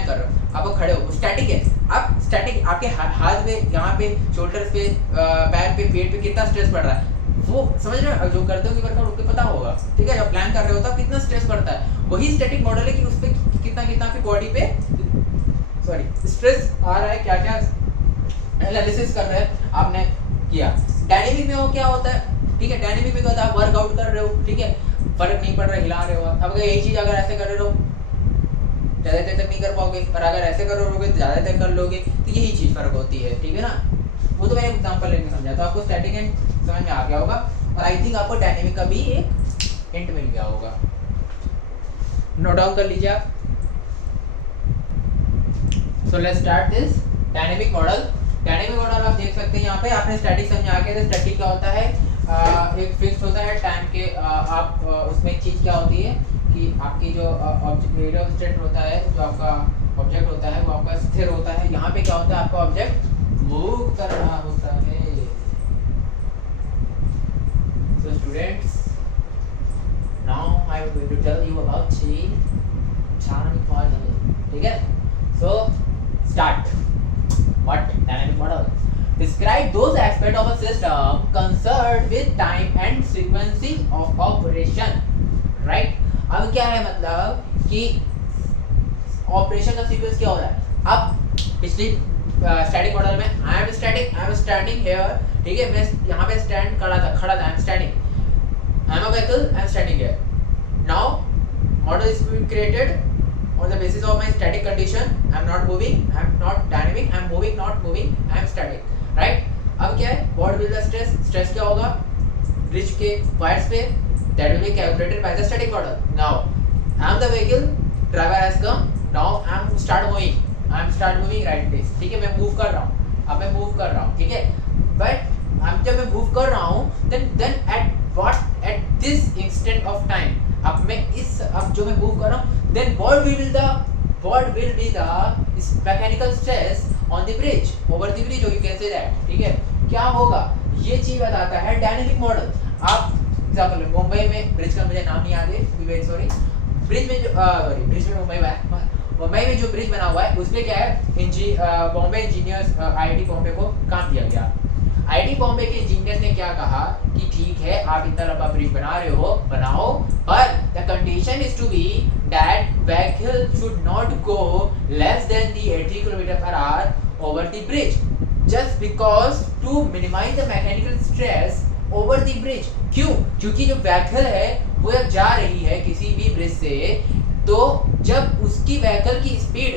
कर रहे हो, आप खड़े हो, स्टैटिक है। अब स्टैटिक आपके हाथ पे, यहाँ पे, शोल्डर पे, पैर पे, पेट पे कितना स्ट्रेस पड़ रहा है, वो समझ रहे हो। जो करते हो कि वर्कआउट उनको पता होगा, ठीक है। जब प्लान कर रहे हो तब कितना स्ट्रेस पड़ता है, वही स्टैटिक मॉडल है कि उस पे कितना आपकी बॉडी पे स्ट्रेस आ रहा है, क्या क्या एनालिसिस कर रहे हैं, आपने किया। डायनेमिक में वो क्या होता है, ठीक है, डायनेमिक में क्या होता है, आप वर्कआउट कर रहे हो, ठीक है, फर्क नहीं पड़ रहा, हिला रहे हो। अब अगर यही चीज अगर ऐसे कर रहे हो ज्यादा देर तक नहीं कर पाओगे, पर अगर ऐसे करोगे तो ज्यादा देर कर लोगे, तो यही चीज फर्क होती है, ठीक है ना। वो तो मैंने एग्जांपल लेके समझा, तो आपको स्टैटिक एंड समझ में आ गया होगा, और आई थिंक आपको डायनेमिक का भी एक हिंट मिल गया होगा। नोट डाउन कर लीजिए आप। So let's start this dynamic model. Dynamic model आप देख सकते हैं यहाँ पे, आपने स्टैटिक समझा के, तो स्टैटिक क्या होता है, एक फिक्स होता है टाइम के, आप उसमें एक चीज क्या होती है कि आपकी जो ऑब्जेक्ट स्टेट होता है, जो आपका ऑब्जेक्ट होता है वो आपका स्थिर होता है। यहाँ पे क्या होता है, आपका ऑब्जेक्ट मूव कर रहा होता है। So students, now I am going to tell you about dynamic model, ठीक है। So start. What dynamic model? Describe those aspects of a system concerned with time and frequency of operation, right? अब क्या है मतलब कि operation का sequence क्या हो रहा है। अब पिछली स्टैटिक मॉडल में आई एम स्टैंडिंग हियर, ठीक है, मैं यहाँ पे स्टैंड खड़ा था, आई am standing, I am a vehicle, I am standing here. Now model is created on the basis of my static condition, I am not moving, I am not dynamic, I am moving, not moving, I am static, right? अब क्या है, what will the stress क्या होगा bridge के wires पे, that will be calculated by the static model. Now I am the vehicle, driver has come, now I am start moving right this, ठीक है, मैं मूव कर रहा हूँ, अब मैं मूव कर रहा हूँ, ठीक है, but जब मैं मूव कर रहा हूँ then at this instant of time, अब जो मैं मूव कर रहा हूँ, then what will be the mechanical stress on the bridge, over the bridge, or you can say that, ठीक है, क्या होगा ये चीज बताता है डायनेमिक मॉडल। आप एग्जांपल मुंबई में ब्रिज का मुझे नाम नहीं याद है, वेरी सॉरी, ब्रिज में जो मुंबई में जो ब्रिज बना हुआ है उसमें क्या है, बॉम्बे इंजीनियर्स आईआईटी बॉम्बे को काम दिया गया। आईआईटी बॉम्बे के इंजीनियर्स ने क्या कहा कि ठीक है, आप इतना लंबा ब्रिज बना रहे हो, बनाओ, पर the condition is to be that vehicle should not go less than the 80 km/h over the bridge, just because to minimise the mechanical stress over the bridge. क्यों? क्योंकि जो व्हीकल है वो जब जा रही है किसी भी ब्रिज से, तो जब उसकी व्हीकल की स्पीड,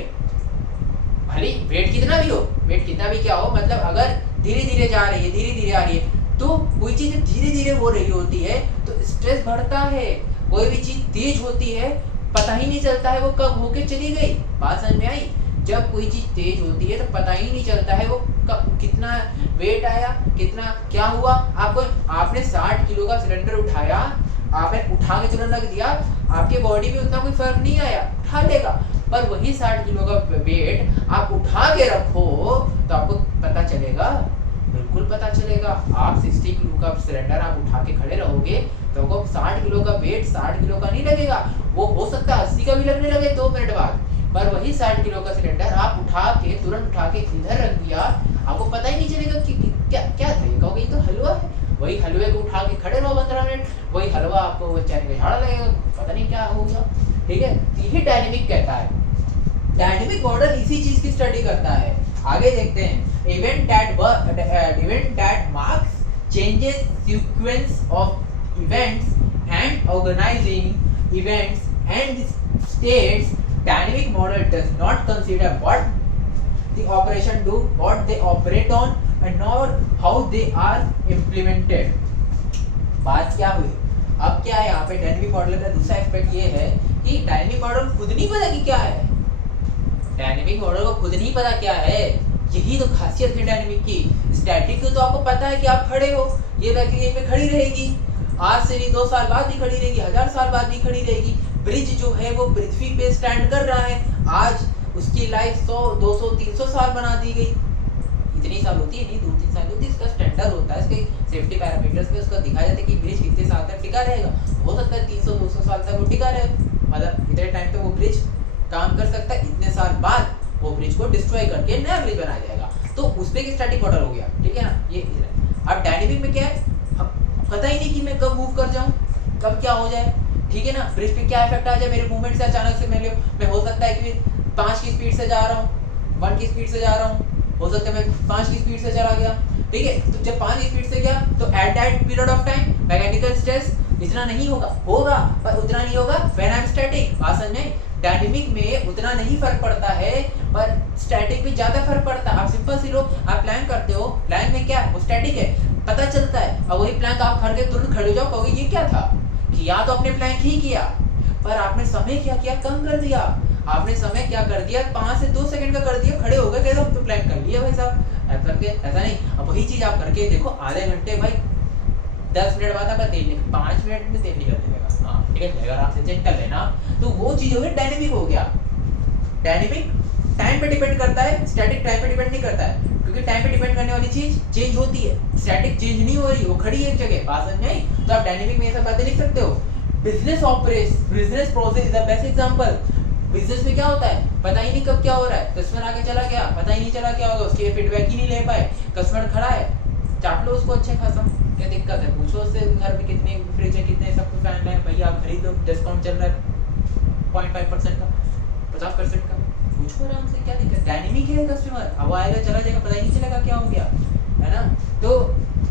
भले वेट कितना भी क्या हो, मतलब अगर धीरे धीरे जा रही है, धीरे धीरे आ रही है, तो कोई चीज धीरे धीरे हो रही होती है तो स्ट्रेस बढ़ता है। कोई भी चीज तेज होती है पता ही नहीं चलता है वो कब होके चली गई। बात समझ में आई? जब कोई चीज तेज होती है तो पता ही नहीं चलता है वो कब, कितना वेट आया, कितना क्या हुआ। आपने 60 किलो का सिलेंडर उठाया, आपने उठा के तुरंत रख दिया, आपके बॉडी में उतना कोई फर्क नहीं आया, उठा लेगा। पर वही 60 किलो का वेट आप उठा के रखो तो आपको पता चलेगा, बिल्कुल पता चलेगा। आप 60 किलो का सिलेंडर आप उठा के खड़े रहोगे तो आपको 60 किलो का वेट 60 किलो का नहीं लगेगा, वो हो सकता है 80 का भी लगने लगे 2 मिनट बाद। पर वही 60 किलो का सिलेंडर आप तुरंत उठा के इधर रख दिया, आपको पता ही नहीं चलेगा कि क्या क्या था। ये कहोगे ये तो हलवा है, वही हलवे को उठा के खड़े रहो 15 मिनट, वही हलवा आपको वो चैन में झाड़ा लगेगा, पता नहीं क्या हो गया। ठीक है, यही डायनेमिक कहता है। डायनेमिक मॉडल इसी चीज की स्टडी करता है। आगे देखते हैं, event that marks changes sequence of events and organising events and states. Dynamic model does not consider what the operation do, what they operate on and nor how they are implemented। बात क्या हुई? अब क्या है यहाँ पे dynamic model का दूसरा एस्पेक्ट ये है कि डायनेमिक मॉडल खुद नहीं पता कि क्या है। डायनेमिक मॉडल को खुद नहीं पता क्या है, यही तो खासियत है डायनेमिक की। स्टैटिक को तो आपको पता है कि आप खड़े हो, ये व्हीकल यहीं पे खड़ी रहेगी, आज से नहीं 2 साल बाद भी खड़ी रहेगी, 1000 साल बाद भी खड़ी रहेगी। ब्रिज जो है वो पृथ्वी पे स्टैंड कर रहा है, आज उसकी लाइफ 100, 200, 300 साल बना दी गई। इतनी साल होती है नहीं, 2-3 साल होती है। इसका स्टैंडर्ड होता है, इसके सेफ्टी पैरामीटर्स पे उसका दिखाया जाता है कि ब्रिज कितने साल तक टिका रहेगा। हो सकता है 300-200 साल तक वो टिका रहे, मतलब इतने टाइम तक वो ब्रिज काम कर सकता है, इतने साल बाद वो ब्रिज को डिस्ट्रॉय करके नया ब्रिज बनाया जाएगा। तो उस पे स्टैटिक मॉडल हो गया, ठीक है ना। ये अब डायनेमिक में क्या है, पता ही नहीं कि मैं कब मूव कर जाऊं, कब क्या हो जाए, ठीक है ना। ब्रिज पे क्या इफेक्ट आ जाए मेरे मूवमेंट से, अचानक से मैं हो सकता है कि 5 की स्पीड से जा रहा हूँ, 1 की स्पीड से जा रहा हूँ, हो सकता है मैं 5 की स्पीड से चला गया, ठीक है। तो जब 5 की स्पीड से गया तो at that period of time mechanical stress इतना नहीं होगा पर उतना नहीं होगा व्हेन आई एम स्टैटिक। बात समझे? डायनेमिक में उतना नहीं फर्क पड़ता है पर स्टैटिक में ज्यादा फर्क पड़ता है। आप सिंपल सी लो, आप प्लान करते हो, प्लान में क्या वो स्टैटिक है पता चलता है, और वही प्लान आप खड़ के तुरंत खड़े हो जाओ, कहोगे ये क्या था कि या तो आपने प्लान ही किया पर आपने समय क्या किया, कम कर दिया। आपने समय क्या कर दिया, 5 से 2 सेकंड का कर दिया, खड़े हो गए, कहते तो प्लान कर लिया भाई साहब ऐसा नहीं। अब वही चीज आप करके देखो, आधे घंटे भाई 10 मिनट बाद आपका तेल 5 मिनट में तेल निकल जाएगा, हाँ ठीक है। अगर आप चेक कर लेना तो वो चीज हो गई डायनेमिक हो गया। डायनेमिक टाइम पे डिपेंड करता है, स्टैटिक टाइम पे डिपेंड नहीं करता है, क्योंकि टाइम पे डिपेंड करने वाली चीज चेंज होती है, स्टैटिक चेंज नहीं हो रही, वो खड़ी है एक जगह। बात समझ नहीं? तो आप डायनेमिक में ये सब बातें लिख सकते हो। Business process is the best example. Business में क्या होता है, पता ही नहीं कब क्या हो रहा है, कस्टमर आके चला गया, पता ही नहीं चला क्या होगा, उसके फीडबैक ही नहीं ले पाए, कस्टमर खड़ा है, चाट लो उसको अच्छे खासा, क्या दिक्कत है, पूछो उससे घर में कितने फ्रिज है, कितने सब कुछ फैन है, भैया आप खरीद लो, डिस्काउंट चल रहा है 0.5% का, 50% का, पूछो आराम से, क्या दिक्कत। डायनेमिक है कस्टमर, अब वो आएगा चला जाएगा, पता ही नहीं चलेगा क्या हो गया, है ना। तो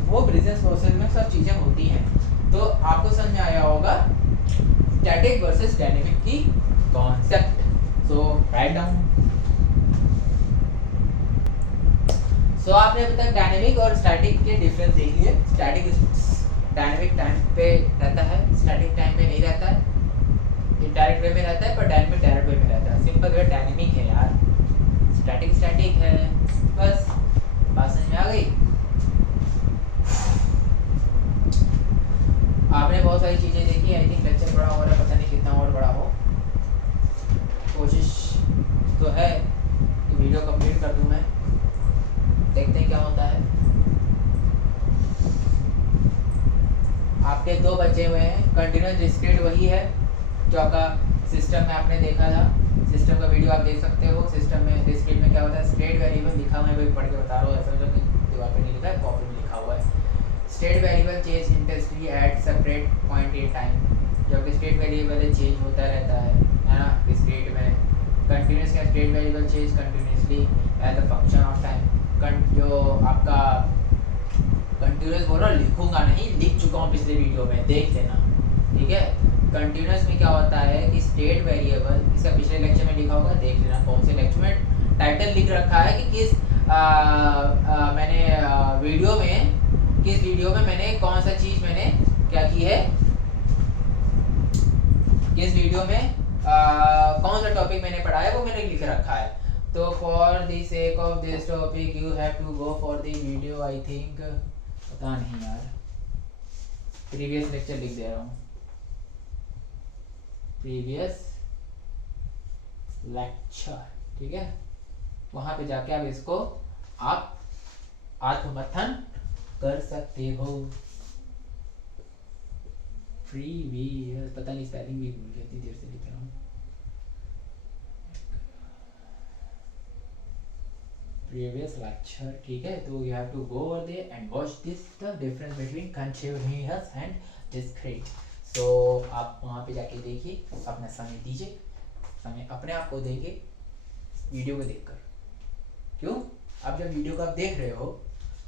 वो बिजनेस प्रोसेस में सब चीजें होती हैं। तो आपको समझ में आया होगा स्टैटिक वर्सेस डायनेमिक की कॉन्सेप्ट। सो राइट डाउन। सो आपने अभी तक डायनेमिक और स्टैटिक के डिफरेंस देख लिए। स्टैटिक डायनेमिक टाइम पे रहता है, स्टैटिक टाइम पे नहीं रहता है, इनडायरेक्ट वे में रहता है, पर डायनेमिक डायरेक्ट वे में रहता है। सिंपल वे डायनेमिक है यार, स्टैटिक है, बस बात समझ में आ गई। आपने बहुत सारी चीजें देखी, आई थिंक लेक्चर बड़ा हो रहा है, पता नहीं कितना और बड़ा हो, कोशिश तो है कि वीडियो कंप्लीट कर दूं मैं, देखते हैं क्या होता है। आपके 2 बचे हुए हैं। कंटिन्यूस डिस्क्रीट वही है जो आपका सिस्टम में आपने देखा था, सिस्टम का वीडियो आप देख सकते हो। सिस्टम में डिस्क्रीट में क्या होता है, स्टेट वेरिएबल लिखा हुआ है, वही पढ़ के बता रहा हूँ, ऐसा जो कि दीवार पे नहीं लिखा है, कॉपी में लिखा हुआ है। State variable change intensity at separate point in time, जबकि स्टेट वेरिएबल चेंज होता रहता है ना डिस्क्रीट में। कंटिन्यूस का state variable change continuously as a function of time. जो आपका कंटिन्यूस बोल रहा लिखूंगा नहीं, लिख चुका हूँ पिछले वीडियो में, देख लेना, ठीक है। कंटिन्यूस में क्या होता है कि स्टेट वेरिएबल, इसका पिछले लेक्चर में लिखा होगा, देख लेना कौन से लेक्चर में टाइटल लिख रखा है कि किस मैंने वीडियो में मैंने कौन सा चीज मैंने क्या की है, किस वीडियो में कौन सा टॉपिक मैंने पढ़ा है वो मैंने लिख रखा है। तो for the sake of this topic you have to go for the video, I think, पता नहीं यार, प्रीवियस लेक्चर लिख दे रहा हूँ, प्रीवियस लेक्चर, ठीक है। वहां पे जाके आप इसको आप आत्ममथन कर सकते हो। प्रीवियस, पता नहीं स्पेलिंग भी भूल गया, इतनी देर से लिख रहा हूँ। previous lecture, ठीक है। तो you have to go over there and watch this, the difference between continuous and discrete. So आप वहाँ पे जाके देखिए, अपना समय दीजिए, समय अपने आप को देंगे वीडियो को देखकर। क्यों? अब जब वीडियो को आप देख रहे हो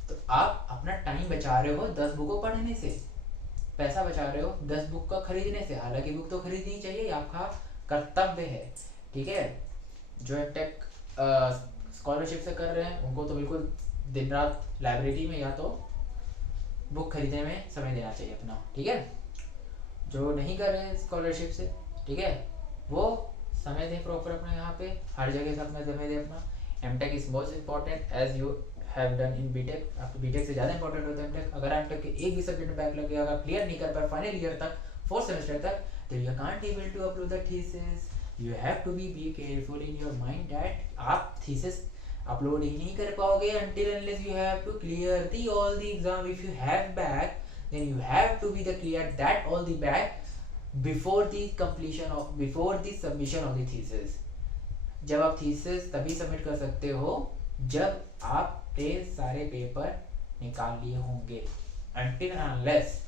तो आप अपना टाइम बचा रहे हो 10 बुकों पढ़ने से, पैसा बचा रहे हो 10 बुक का खरीदने से। हालांकि बुक तो खरीदनी चाहिए, आपका कर्तव्य है, ठीक है। जो एमटेक स्कॉलरशिप से कर रहे हैं उनको तो बिल्कुल दिन रात लाइब्रेरी में या तो बुक खरीदने में समय देना चाहिए अपना, ठीक है। जो नहीं कर रहे हैं स्कॉलरशिप से, ठीक है, वो समय दें प्रॉपर अपना, यहाँ पे हर जगह से अपना समय दें अपना। MTech is most important as you have done in BTech. आपको बीटेक से ज़्यादा इंपॉर्टेंट होता है एमटेक। अगर एमटेक के एक भी सब्जेक्ट में बैक लग गया, अगर क्लियर नहीं कर पाए फाइनल ईयर तक, 4th सेमेस्टर तक, तो you can't able to upload the thesis. You have to be careful in your mind that आप थीसिस अपलोड ही नहीं कर पाओगे until unless you have to clear all the exam. If you have back, then you have to be the clear that all the back before the submission of the thesis. जब आप thesis तभी submit कर सकते हो जब आपने सारे paper निकाल लिए होंगे। Until and unless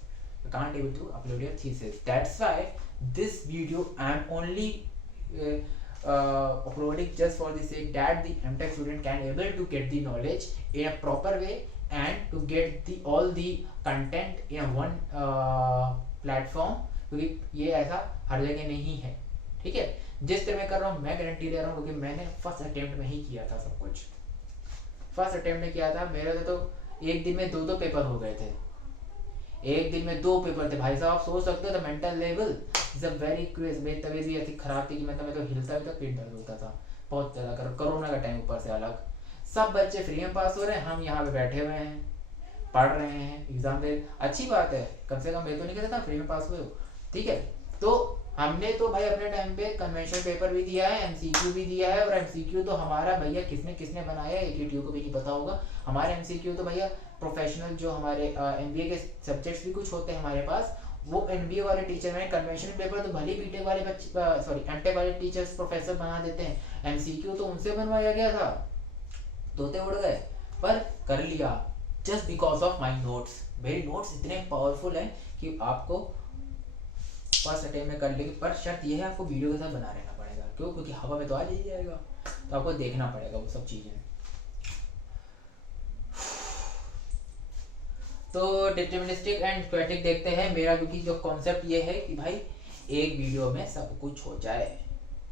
you can't able to upload your thesis. That's why this video I am only uploading just for the sake that the MTech student can able to get the knowledge in a proper way and to get the all the content in a one platform, क्योंकि ये ऐसा हर जगह नहीं है, ठीक है। जिस तरह मैं कर रहा हूँ मैं गारंटी दे रहा हूँ, क्योंकि मैंने फर्स्ट अटेम्प्ट में ही किया था सब कुछ, फर्स्ट अटेम्प्ट में किया था। मेरे तो एक दिन में दो पेपर हो गए थे, एक दिन में 2 पेपर थे भाई साहब, आप सोच सकते हो the mental level is a very craze. मेरी तबीयत भी ऐसी खराब थी कि मैं तो हिलता भी था, पेट दर्द होता था बहुत ज़्यादा, कोरोना का टाइम ऊपर से अलग। सब बच्चे फ्री में पास हो रहे हैं, हम यहाँ पे बैठे हुए हैं पढ़ रहे हैं, एग्जाम दे। अच्छी बात है, कम से कम मैं तो नहीं कहता था फ्री में पास हुए हो, ठीक है। तो हमने तो भाई अपने टाइम पे कन्वेंशनल पेपर भी दिया है, एमसीक्यू भी दिया है, और एमसीक्यू तो हमारा भैया किसने किसने बनाया है एक को भी नहीं पता होगा। हमारे एमसीक्यू तो भैया प्रोफेशनल जो हमारे एमबीए के सब्जेक्ट्स भी कुछ होते हैं हमारे पास, वो एमबीए वाले टीचर में कन्वेंशनल पेपर तो भले बीटेक वाले बच्चे सॉरी एमटेक वाले टीचर्स प्रोफेसर बना देते हैं, एमसीक्यू तो उनसे बनवाया गया था, तोते उड़ गए, पर कर लिया just because of my notes. मेरे नोट्स इतने पावरफुल हैं कि आपको फर्स्ट अटेम्प्ट में कर लेंगे, पर शर्त यह है आपको वीडियो के साथ बना रहना पड़ेगा। क्यों? क्योंकि हवा में तो आ ही जाएगा, तो आपको देखना पड़ेगा वो सब चीज़ें। तो डिटरमिनिस्टिक एंड स्क्वैटिक देखते हैं। मेरा क्योंकि जो कॉन्सेप्ट ये है कि भाई एक वीडियो में सब कुछ हो जाए,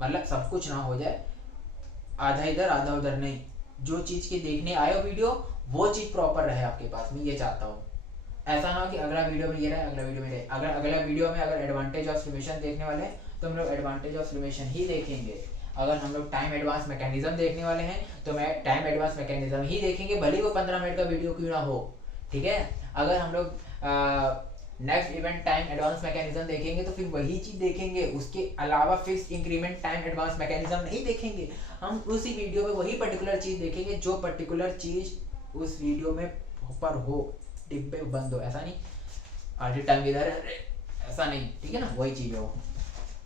मतलब सब कुछ ना हो जाए, आधा इधर आधा उधर नहीं, जो चीज़ की देखने आए हो वीडियो वो चीज़ प्रॉपर रहे आपके पास, मैं ये चाहता हूँ। ऐसा ना हो कि अगला वीडियो में ये रहे, अगला वीडियो में रहे। अगर अगला वीडियो में अगर एडवांटेज ऑफ सॉल्यूशन देखने वाले हैं तो हम लोग एडवांटेज ऑफ सॉल्यूशन ही देखेंगे। अगर हम लोग टाइम एडवांस मैकेनिज्म देखने वाले हैं तो मैं टाइम एडवांस मैकेनिज्म ही देखेंगे, भले वो 15 मिनट का वीडियो क्यों ना हो, ठीक है। अगर हम लोग next event time advance mechanism देखेंगे तो फिर वही चीज़ देखेंगे, उसके अलावा fix increment time advance mechanism नहीं देखेंगे। हम उसी वीडियो में वही पर्टिकुलर चीज़ देखेंगे जो पर्टिकुलर चीज़ उस वीडियो में पर हो, डिब्बे बंद हो, ऐसा नहीं आधी टांग इधर ऐसा नहीं, ठीक है ना, वही चीज़ हो।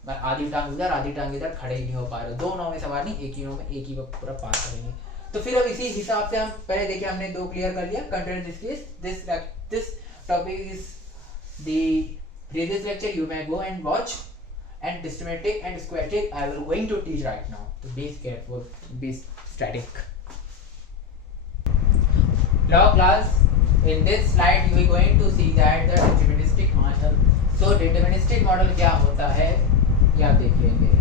आधी टांग उधर आधी टांग इधर, खड़े ही नहीं हो पा रहे, 2 नाव में सवार नहीं, एक ही नाव में एक ही वक्त पूरा पास करेंगे। तो फिर अब इसी हिसाब से हम पहले देखिए हमने 2 क्लियर कर लिया। Content this topic is the previous lecture, you may go and watch, and systematic and squatic I will going to teach right now, so be careful, be static. Now class, in this slide you are going to see that the deterministic model. So deterministic model क्या होता है ये आप देख लेंगे।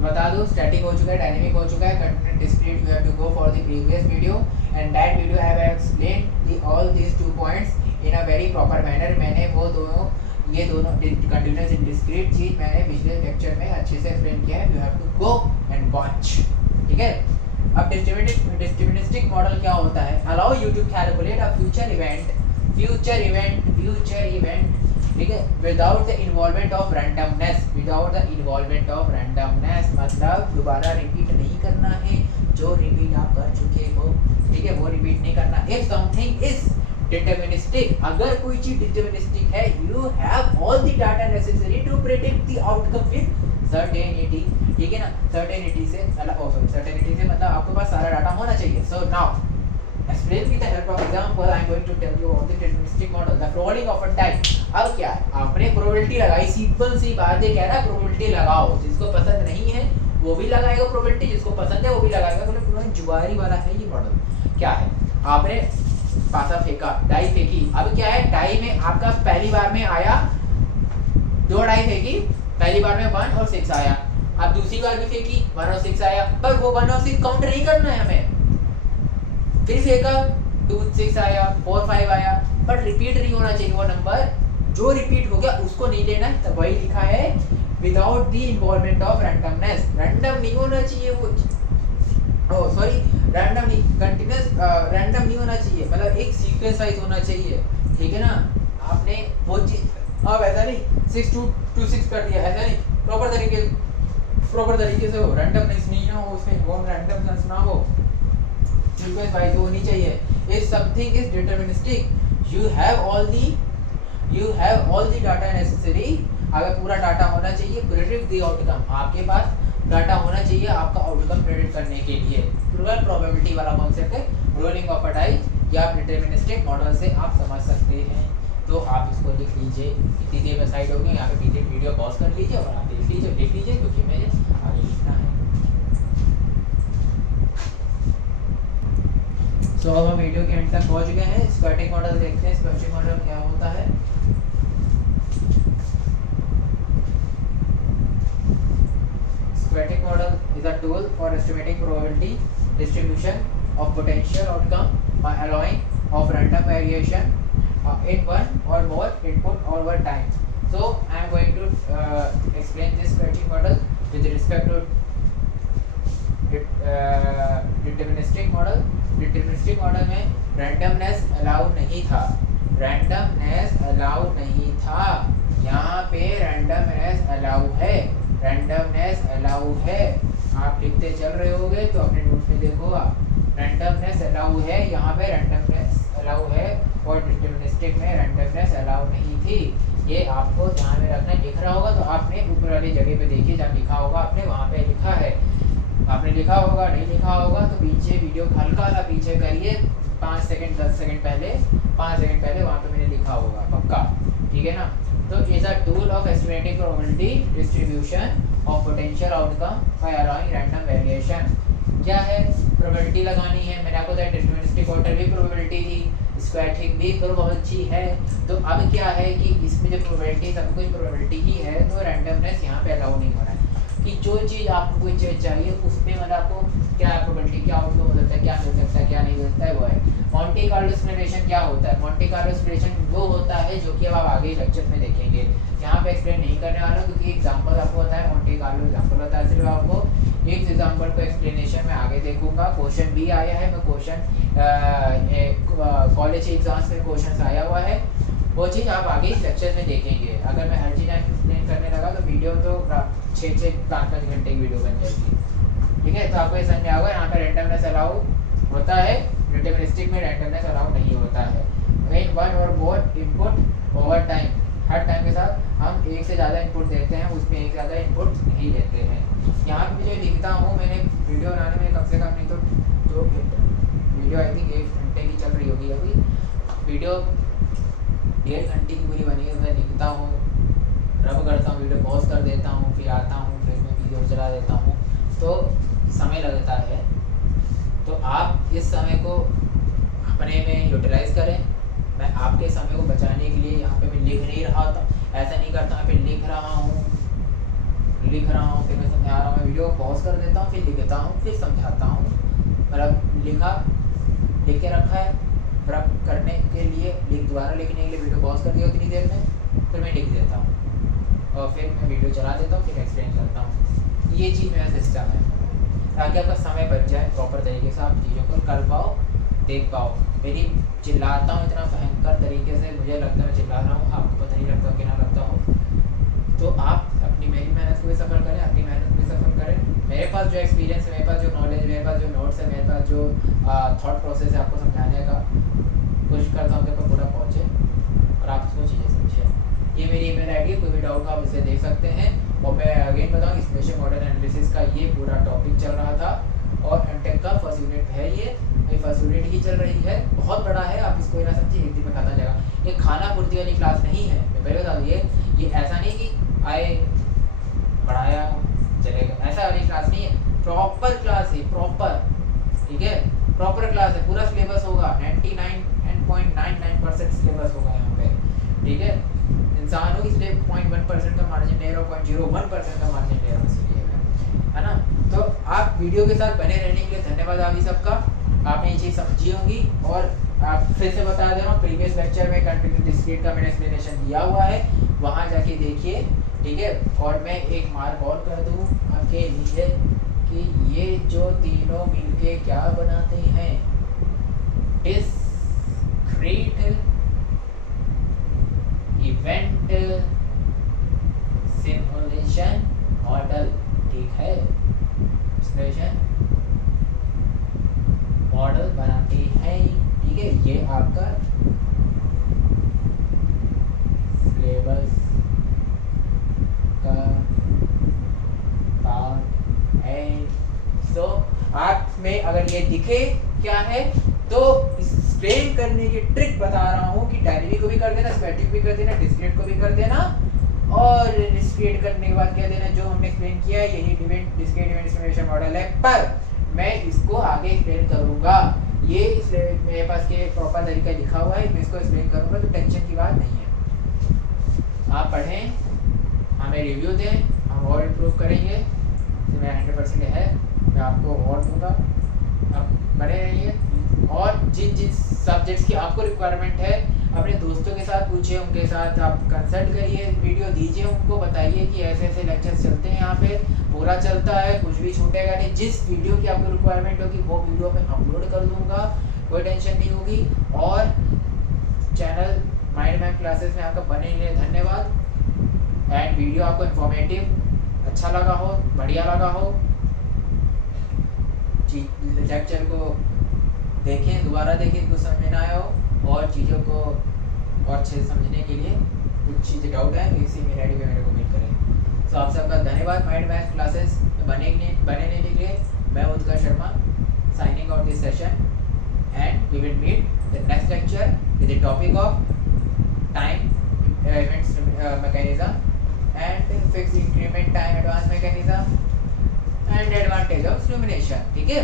बता दो, static हो चुका है, डायनेमिक हो चुका है, continuous discrete you have to go for the previous video, and that video I have explained all these 2 points in a very proper manner. मैंने वो ये दोनों कंटिन्यूस एंड डिस्क्रीट चीज मैंने पिछले लेक्चर में अच्छे से एक्सप्लेन किया है। You have to go and watch, ठीक है। अब डिटरमिनिस्टिक मॉडल क्या होता है? Allow you to calculate a future event, ठीक है, without the involvement of randomness, मतलब दोबारा रिपीट नहीं करना है, जो रिपीट आप कर चुके हो, ठीक है, वो रिपीट नहीं करना। इफ समथिंग इज डिटरमिनिस्टिक, अगर कोई चीज डिटरमिनिस्टिक है, you have all the data necessary to predict the outcome with certainty, ठीक है ना। सर्टेनिटी से मतलब आपके पास सारा डाटा होना चाहिए। So now explain with the help of example I am going to tell you about the deterministic model, the providing of a type। अब क्या है, आपने प्रोबेबिलिटी लगाई, सिंपल सी बात है, कह रहा है प्रोबेबिलिटी लगाओ, जिसको पसंद नहीं है वो भी लगाएगा प्रोबेबिलिटी, जिसको पसंद है वो भी लगाएगा। मतलब जुगारी वाला है ये मॉडल। क्या है, आपने पासा फेंका, डाई फेंकी, अब क्या है, डाई में आपका पहली बार में आया 2 डाई फेंकी, पहली बार में 1 और 6 आया, अब दूसरी बार भी फेंकी 1 और 6 आया, पर वो 1 और 6 काउंट नहीं करना है हमें। फिर फेंका 2 6 आया, 4 5 आया, पर रिपीट नहीं होना चाहिए वो नंबर, जो रिपीट हो गया उसको नहीं लेना है। तो वही लिखा है without the involvement of randomness, random नहीं होना चाहिए वो, रैंडम नहीं, कंटिन्यूस रैंडम नहीं होना चाहिए, मतलब एक सीक्वेंस वाइज होना चाहिए, ठीक है ना। आपने वो चीज अब ऐसा नहीं 6 2 6 कर दिया, ऐसा नहीं, प्रॉपर तरीके से हो, रैंडमनेस नहीं हो उसमें, वो रैंडमनेस ना हो, सीक्वेंस वाइज होनी चाहिए। If something is deterministic you have all the data necessary, अगर पूरा डाटा होना चाहिए, प्रेडिक्ट द आउटकम, आपके पास डाटा होना चाहिए आपका आउटकम प्रेडिक्ट करने के लिए। प्लूरल प्रोबेबिलिटी वाला कॉन्सेप्ट है, रोलिंग ऑफ अ डाइस या डिटरमिनिस्टिक मॉडल से आप समझ सकते हैं। तो आप इसको लिख लीजिए, इतनी देर में साइड होगी, यहाँ पे पीछे वीडियो पॉज कर लीजिए और आप लिख लीजिए क्योंकि मुझे आगे लिखना है। सो अब हम वीडियो के एंड तक पहुंच गए हैं। स्टैटिक मॉडल देखते हैं। स्टैटिक मॉडल क्या होता है? Static model is a tool for estimating probability distribution of potential outcome by allowing of random variation in one or more input over time. So I am going to explain this static model with respect to deterministic model. Deterministic model में randomness allow नहीं था। randomness allow नहीं था। यहाँ पे randomness allow है। randomness allow है। आप लिखते चल रहे होगे तो अपने नोट में देखो आप। randomness allow है, यहाँ पे randomness allow है और deterministic में randomness allow नहीं थी। ये आपको ध्यान में रखना। लिख रहा होगा तो आपने ऊपर वाली जगह पे देखिए, जब लिखा होगा आपने वहाँ पे लिखा है। आपने लिखा होगा, नहीं लिखा होगा तो पीछे वीडियो हल्का सा पीछे करिए, 5 सेकंड 10 सेकंड पहले, 5 सेकंड पहले वहाँ पे मैंने लिखा होगा पक्का, ठीक है ना। तो is a tool of estimating probability distribution of potential outcome by allowing random variation. क्या है? प्रोबेबिलिटी लगानी है। मैंने आपको बताया डिटरमिनिस्टिक ऑर्डर भी प्रोबेबिलिटी थी, स्क्वैटिक भी प्रोबेबिलिटी है। तो अब क्या है कि इसमें जो प्रोबेबिलिटी सब कुछ प्रोबेबिलिटी ही है, तो रैंडमनेस यहाँ पे अलाउ नहीं हो रहा है कि जो चीज़ आपको कोई चीज़ चाहिए उसमें मतलब आपको क्या प्रोबेबिलिटी, क्या आउटकम हो सकता है, क्या मिल सकता है, क्या नहीं मिल सकता है, वो है। मॉन्टे कार्लो सिमुलेशन क्या होता है? मॉन्टे कार्लो सिमुलेशन वो होता है जो कि अब आप आगे लेक्चर में देखेंगे। यहाँ पे एक्सप्लेन नहीं करने वाला हूँ क्योंकि एग्जांपल आपको होता है, मॉन्टे कार्लो एग्जांपल होता है। सिर्फ आपको एक एग्जांपल को एक्सप्लेनेशन में आगे देखूंगा। क्वेश्चन भी आया है, मैं क्वेश्चन कॉलेज एग्जाम्स में क्वेश्चन आया हुआ है, वो चीज़ आप आगे लेक्चर में देखेंगे। अगर मैं हर चीज़ एक्सप्लेन करने लगा तो वीडियो तो 6-6 5-5 घंटे की वीडियो बन जाएगी, ठीक है। तो आपको ये समझ में आएगा। यहाँ पे रैंडमनेस अलाउ होता है, डिटरमिनिस्टिक में रैंडमनेस अलाउ नहीं होता है। व्हेन वन और मोर इनपुट ओवर टाइम, हर टाइम के साथ हम एक से ज़्यादा इनपुट देते हैं, उसमें एक ज़्यादा इनपुट नहीं देते हैं। यहाँ पे जो लिखता हूँ मैंने वीडियो बनाने में कम से कम नहीं तो 2 घंटे, वीडियो आई थिंक 1 घंटे की चल रही होगी अभी, वीडियो 1.5 घंटे की पूरी बनी है। मैं लिखता हूँ, रब करता हूँ, वीडियो पॉज कर देता हूँ, फिर आता हूँ, फिर मैं वीडियो चला देता हूँ, तो समय लगता है। तो आप इस समय को अपने में यूटिलाइज करें। मैं आपके समय को बचाने के लिए यहाँ पे मैं लिख नहीं रहा था, ऐसा नहीं करता मैं लिख रहा हूँ फिर मैं समझा रहा हूँ। मैं वीडियो पॉज कर देता हूँ, फिर लिखता हूँ, फिर समझाता हूँ। मतलब लिख के रखा है, रब करने के लिए दोबारा लिखने के लिए वीडियो पॉज कर दिया उतनी देर में, फिर मैं लिख देता हूँ और फिर मैं वीडियो चला देता हूँ, फिर एक्सप्लेन करता हूँ। ये चीज़ मेरा सिस्टम है ताकि आपका समय बच जाए, प्रॉपर तरीके से आप चीज़ों को कर पाओ, देख पाओ। मेरी चिल्लाता हूँ इतना भयंकर तरीके से, मुझे लगता है मैं चिल्ला रहा हूँ, आपको पता नहीं लगता कि ना लगता हो। तो आप अपनी मेरी मेहनत को भी सफल करें, अपनी मेहनत को भी सफल करें। मेरे पास जो एक्सपीरियंस है, मेरे पास जो नॉलेज है, मेरे पास जो नोट्स है, मेरे पास जो थॉट प्रोसेस है आपको समझाने का, कोशिश करता हूँ कि आपको पूरा पहुँचे और आप उसको चीज़ें समझें। ये मेरी ईमेल आईडी है, कोई भी डाउट आप इसे देख सकते हैं। और मैं अगेन बताऊँ, स्पेशल मॉडल एनालिसिस का ये पूरा टॉपिक चल रहा था और एमटेक का फर्स्ट यूनिट है। ये फर्स्ट यूनिट ही चल रही है, बहुत बड़ा है, आप इसको ना समझिए एक दिन में खत्म हो जाएगा। ये खाना पूर्ति वाली क्लास नहीं है, मैं पहले बता दूँ। ये ऐसा नहीं कि आए पढ़ाया चलेगा, ऐसा वाली क्लास नहीं है। प्रॉपर क्लास है, प्रॉपर, ठीक है, प्रॉपर क्लास है। पूरा सिलेबस होगा, 99.99% सिलेबस होगा यहाँ पे, ठीक है। इंसान हो इसलिए 0.1% का मार्जिन ले रहा हूँ, 0.01% का मार्जिन ले रहा हूँ, इसलिए है ना। तो आप वीडियो के साथ बने रहने के लिए धन्यवाद आप सबका। आपने ये चीज़ समझी होगी। और आप फिर से बता दे रहा हूँ, प्रीवियस लेक्चर में कंटिन्यू डिस्क्रीट का मैंने एक्सप्लेनेशन दिया हुआ है, वहाँ जाके देखिए, ठीक है। और मैं एक मार्क और कर दूँ आपके लिए कि ये जो तीनों मिलके क्या बनाते हैं, डिस्क्रीट इवेंट सिमुलेशन मॉडल, ठीक है, सिमुलेशन मॉडल बनाते हैं, ठीक है। ये आपका सिलेबस का पार्ट है। तो आप में अगर ये दिखे क्या है तो एक्सप्लेन करने की ट्रिक बता रहा हूँ कि डायनेमिक को भी कर देना, स्टैटिक भी कर देना, डिस्क्रीट को भी कर देना, और डिस्क्रीट करने के बाद क्या देना, जो हमने एक्सप्लेन किया है यही डिस्क्रीट इवेंट सिमुलेशन मॉडल है, पर मैं इसको आगे एक्सप्लेन करूंगा। ये इस मेरे पास के प्रॉपर तरीका लिखा हुआ है, मैं इसको एक्सप्लेन करूँगा, तो टेंशन की बात नहीं है। आप पढ़ें, हमें रिव्यू दें, हम और इम्प्रूव करेंगे। तो मेरा 100% है, मैं आपको और दूँगा, आप बने रहिए। और जिन जिन सब्जेक्ट्स की आपको रिक्वायरमेंट है अपने दोस्तों के साथ पूछिए, उनके साथ आप कंसल्ट करिए, वीडियो दीजिए, उनको बताइए कि ऐसे ऐसे लेक्चर्स चलते हैं यहाँ पे, पूरा चलता है, कुछ भी छूटेगा नहीं। जिस वीडियो की आपको रिक्वायरमेंट होगी वो वीडियो मैं अपलोड कर दूंगा, कोई टेंशन नहीं होगी। और चैनल माइंड मैप क्लासेस में आपका बने रहिए, धन्यवाद। एंड वीडियो आपको इन्फॉर्मेटिव अच्छा लगा हो, बढ़िया लगा हो, लेक्चर को देखें, दोबारा देखें, कुछ समझ में ना आया हो, और चीज़ों को और अच्छे से समझने के लिए कुछ चीज़ें डाउट है तो इसी मेल आईडी पे मेरे को मेल करें। तो आप सबका धन्यवाद माइंड मैथ क्लासेस में बने रहने के लिए। मैं Utkarsh Sharma, signing out this session, and we will meet the next lecture with the topic of time events mechanism and fix increment time advance mechanism and advantage of illumination. ठीक है,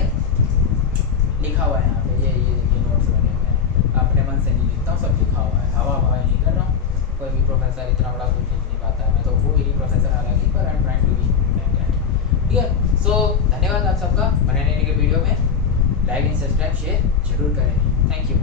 लिखा हुआ है यहाँ पे, ये देखिए नोट्स बने हुए हैं, अपने मन से नहीं लिखता हूँ, सब लिखा हुआ है, हवा हवा नहीं कर रहा हूँ। कोई भी प्रोफेसर इतना बड़ा कुछ लिख नहीं पाता है, मैं तो वो ही प्रोफेसर हालांकि, पर I am trying to be. ठीक है, सो धन्यवाद आप सबका बने रहने के वीडियो में। लाइक एंड सब्सक्राइब शेयर जरूर करें। Thank you.